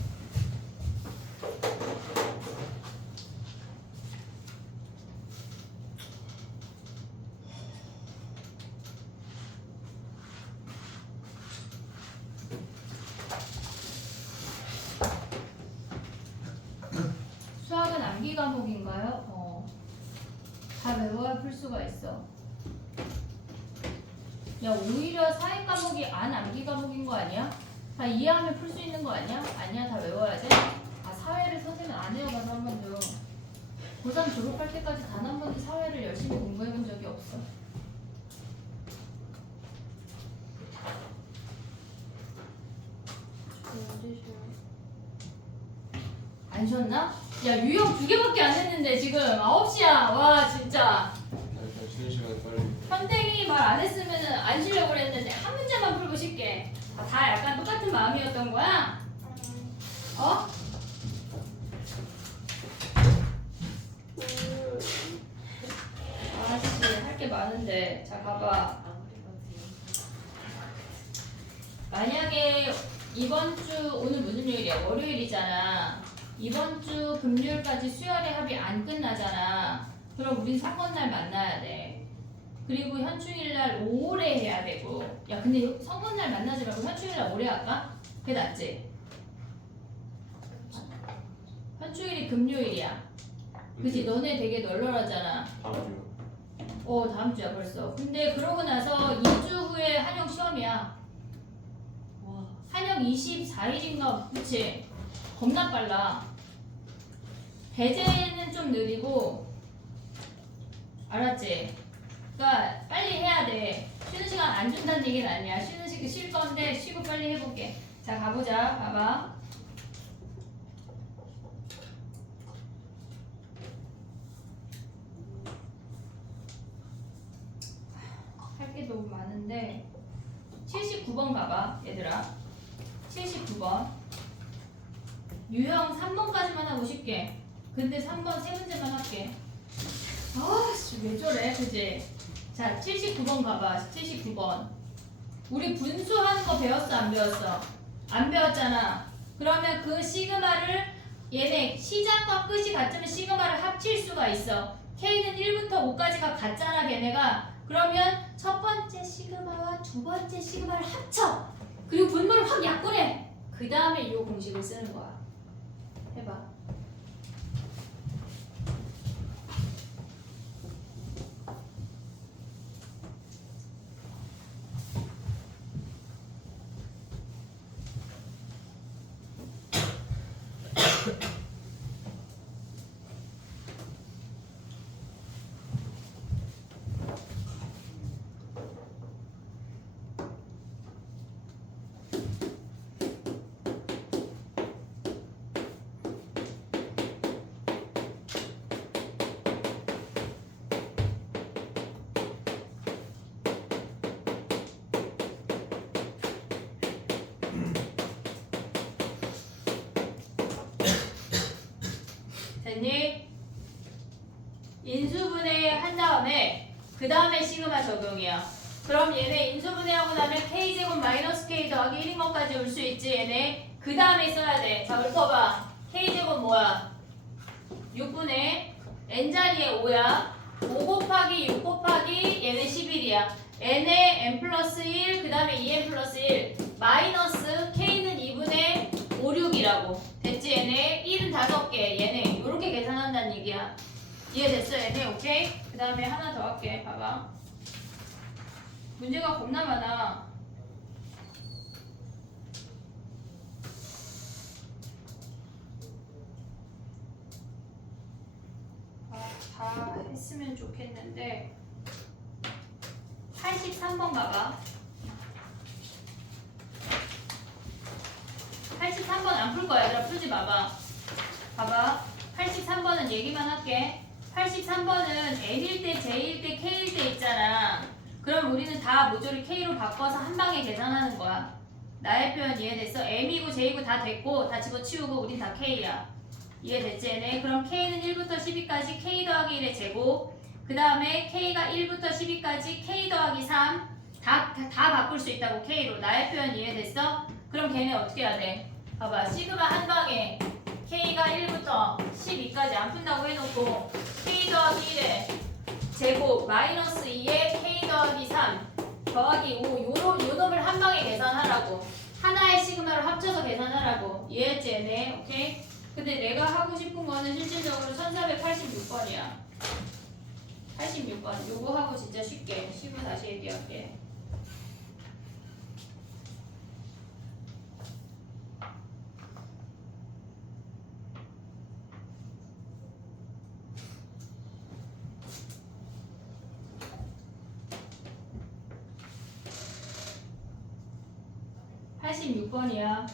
외워야 풀 수가 있어. 야 오히려 사회 과목이 안 암기 과목인 거 아니야? 다 이해하면 풀 수 있는 거 아니야? 아니야 다 외워야 돼? 아 사회를 선생님 안 해봐서 한 번도 고3 졸업할 때까지 단 한 번도 사회를 열심히 공부해 본 적이 없어. 언제 쉬어요? 안 쉬었나? 야 유형 2개밖에 안 했는데 지금 9시야. 와 진짜 일단 쉬는 시간에 빨리. 현댕이 말 안 했으면 안 쉬려고 그랬는데 한 문제만 풀고 싶게. 아, 다 약간 똑같은 마음이었던 거야? 어? 아씨 할 게 많은데. 자 봐봐. 만약에 이번 주 오늘 무슨 요일이야? 월요일이잖아. 이번 주 금요일까지 수열의 합이 안 끝나잖아. 그럼 우린 선거날 만나야 돼. 그리고 현충일날 오래 해야 되고. 야 근데 선거날 만나지 말고 현충일날 오래 할까? 그게 낫지? 현충일이 금요일이야. 그치? 너네 되게 널널하잖아. 다음 주. 다음 주야 벌써. 근데 그러고 나서 2주 후에 한영 시험이야. 한영 24일인가? 그치? 겁나 빨라. 배제는 좀 느리고. 알았지? 그러니까 빨리 해야 돼. 쉬는 시간 안 준다는 얘기는 아니야. 쉬는 시간 쉴 건데 쉬고 빨리 해볼게. 자 가보자. 봐봐. 할 게 너무 많은데 79번 가봐 얘들아. 79번 유형 3번까지만 하고 싶게. 근데 3번 세 문제만 할게. 아씨 왜 저래 그지? 자 79번 가봐. 79번 우리 분수하는 거 배웠어 안 배웠어? 안 배웠잖아. 그러면 그 시그마를 얘네 시작과 끝이 같으면 시그마를 합칠 수가 있어. K는 1부터 5까지가 같잖아 걔네가. 그러면 첫 번째 시그마와 두 번째 시그마를 합쳐. 그리고 분모를 확 약분해. 그 다음에 이 공식을 쓰는 거야. 해봐. 됐니? 인수분해 한 다음에 그 다음에 시그마 적용이야. 그럼 얘네 인수분해하고 나면 K제곱 마이너스 K 더하기 1인 것까지 올 수 있지 얘네. 그 다음에 써야 돼. 자 읊어봐. K제곱 뭐야? 6분의 N자리에 5야. 5 곱하기 6 곱하기 얘네 11이야. N에 N 플러스 1 그 다음에 2N 플러스 1 마이너스 K는 2분의 5, 6이라고. 됐지 얘네? 1은 5개 얘네 요렇게 계산한다는 얘기야. 이해됐어 얘네? 오케이? 그 다음에 하나 더 할게. 봐봐. 문제가 겁나 많아. 다 했으면 좋겠는데 83번 봐봐. 83번 안 풀 거야 얘들아. 풀지 마봐. 봐봐. 83번은 얘기만 할게. 83번은 N일 때, J일 때, K일 때 있잖아. 그럼 우리는 다 모조리 K로 바꿔서 한 방에 계산하는 거야. 나의 표현 이해됐어? M이고 J이고 다 됐고 다 집어치우고 우린 다 K야. 이해됐지 얘네? 그럼 K는 1부터 12까지 K 더하기 1의 제곱. 그 다음에 K가 1부터 12까지 K 더하기 3. 다 바꿀 수 있다고 K로. 나의 표현 이해됐어? 그럼 걔네 어떻게 해야 돼? 봐봐. 시그마 한 방에 K가 1부터 12까지 안 푼다고 해놓고 K 더하기 1에 제곱 마이너스 2에 K 더하기 3 더하기 5 요 놈을 한 방에 계산하라고. 하나의 시그마를 합쳐서 계산하라고. 이해했지 얘네? 오케이? 근데 내가 하고 싶은 거는 실질적으로 1486번이야. 86번 요거 하고 진짜 쉽게 10을 다시 얘기할게. (86번이야)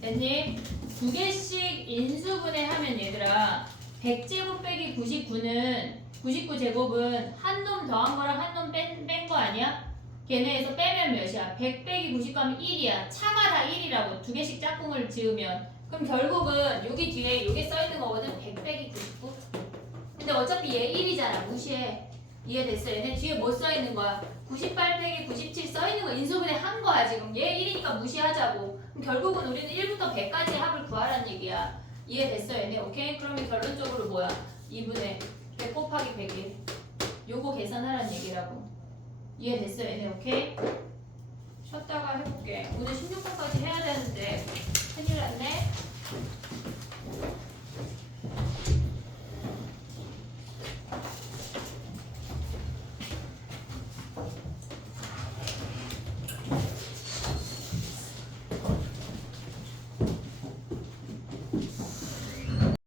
됐니? 두 개씩 인수분해하면 얘들아 100제곱 빼기 99는 99제곱은 한 놈 더한 거랑 한 놈 뺀 거 아니야? 걔네에서 빼면 몇이야? 100 빼기 99 하면 1이야. 차가 다 1이라고 두 개씩 짝꿍을 지으면. 그럼 결국은 여기 뒤에 여기 써있는 거거든. 100 빼기 99. 근데 어차피 얘 1이잖아. 무시해. 이해됐어? 얘네 뒤에 뭐 써있는 거야? 98 빼기 97 써있는 거 인수분해 한 거야 지금. 얘 1이니까 무시하자고. 그럼 결국은 우리는 1부터 100까지 합을 구하라는 얘기야. 이해됐어 얘네? 오케이? 그러면 결론적으로 뭐야? 2분의 100 곱하기 101 요거 계산하라는 얘기라고. 이해됐어 얘네? 오케이? 쉬었다가 해볼게. 오늘 16번까지 해야 되는데 큰일 났네.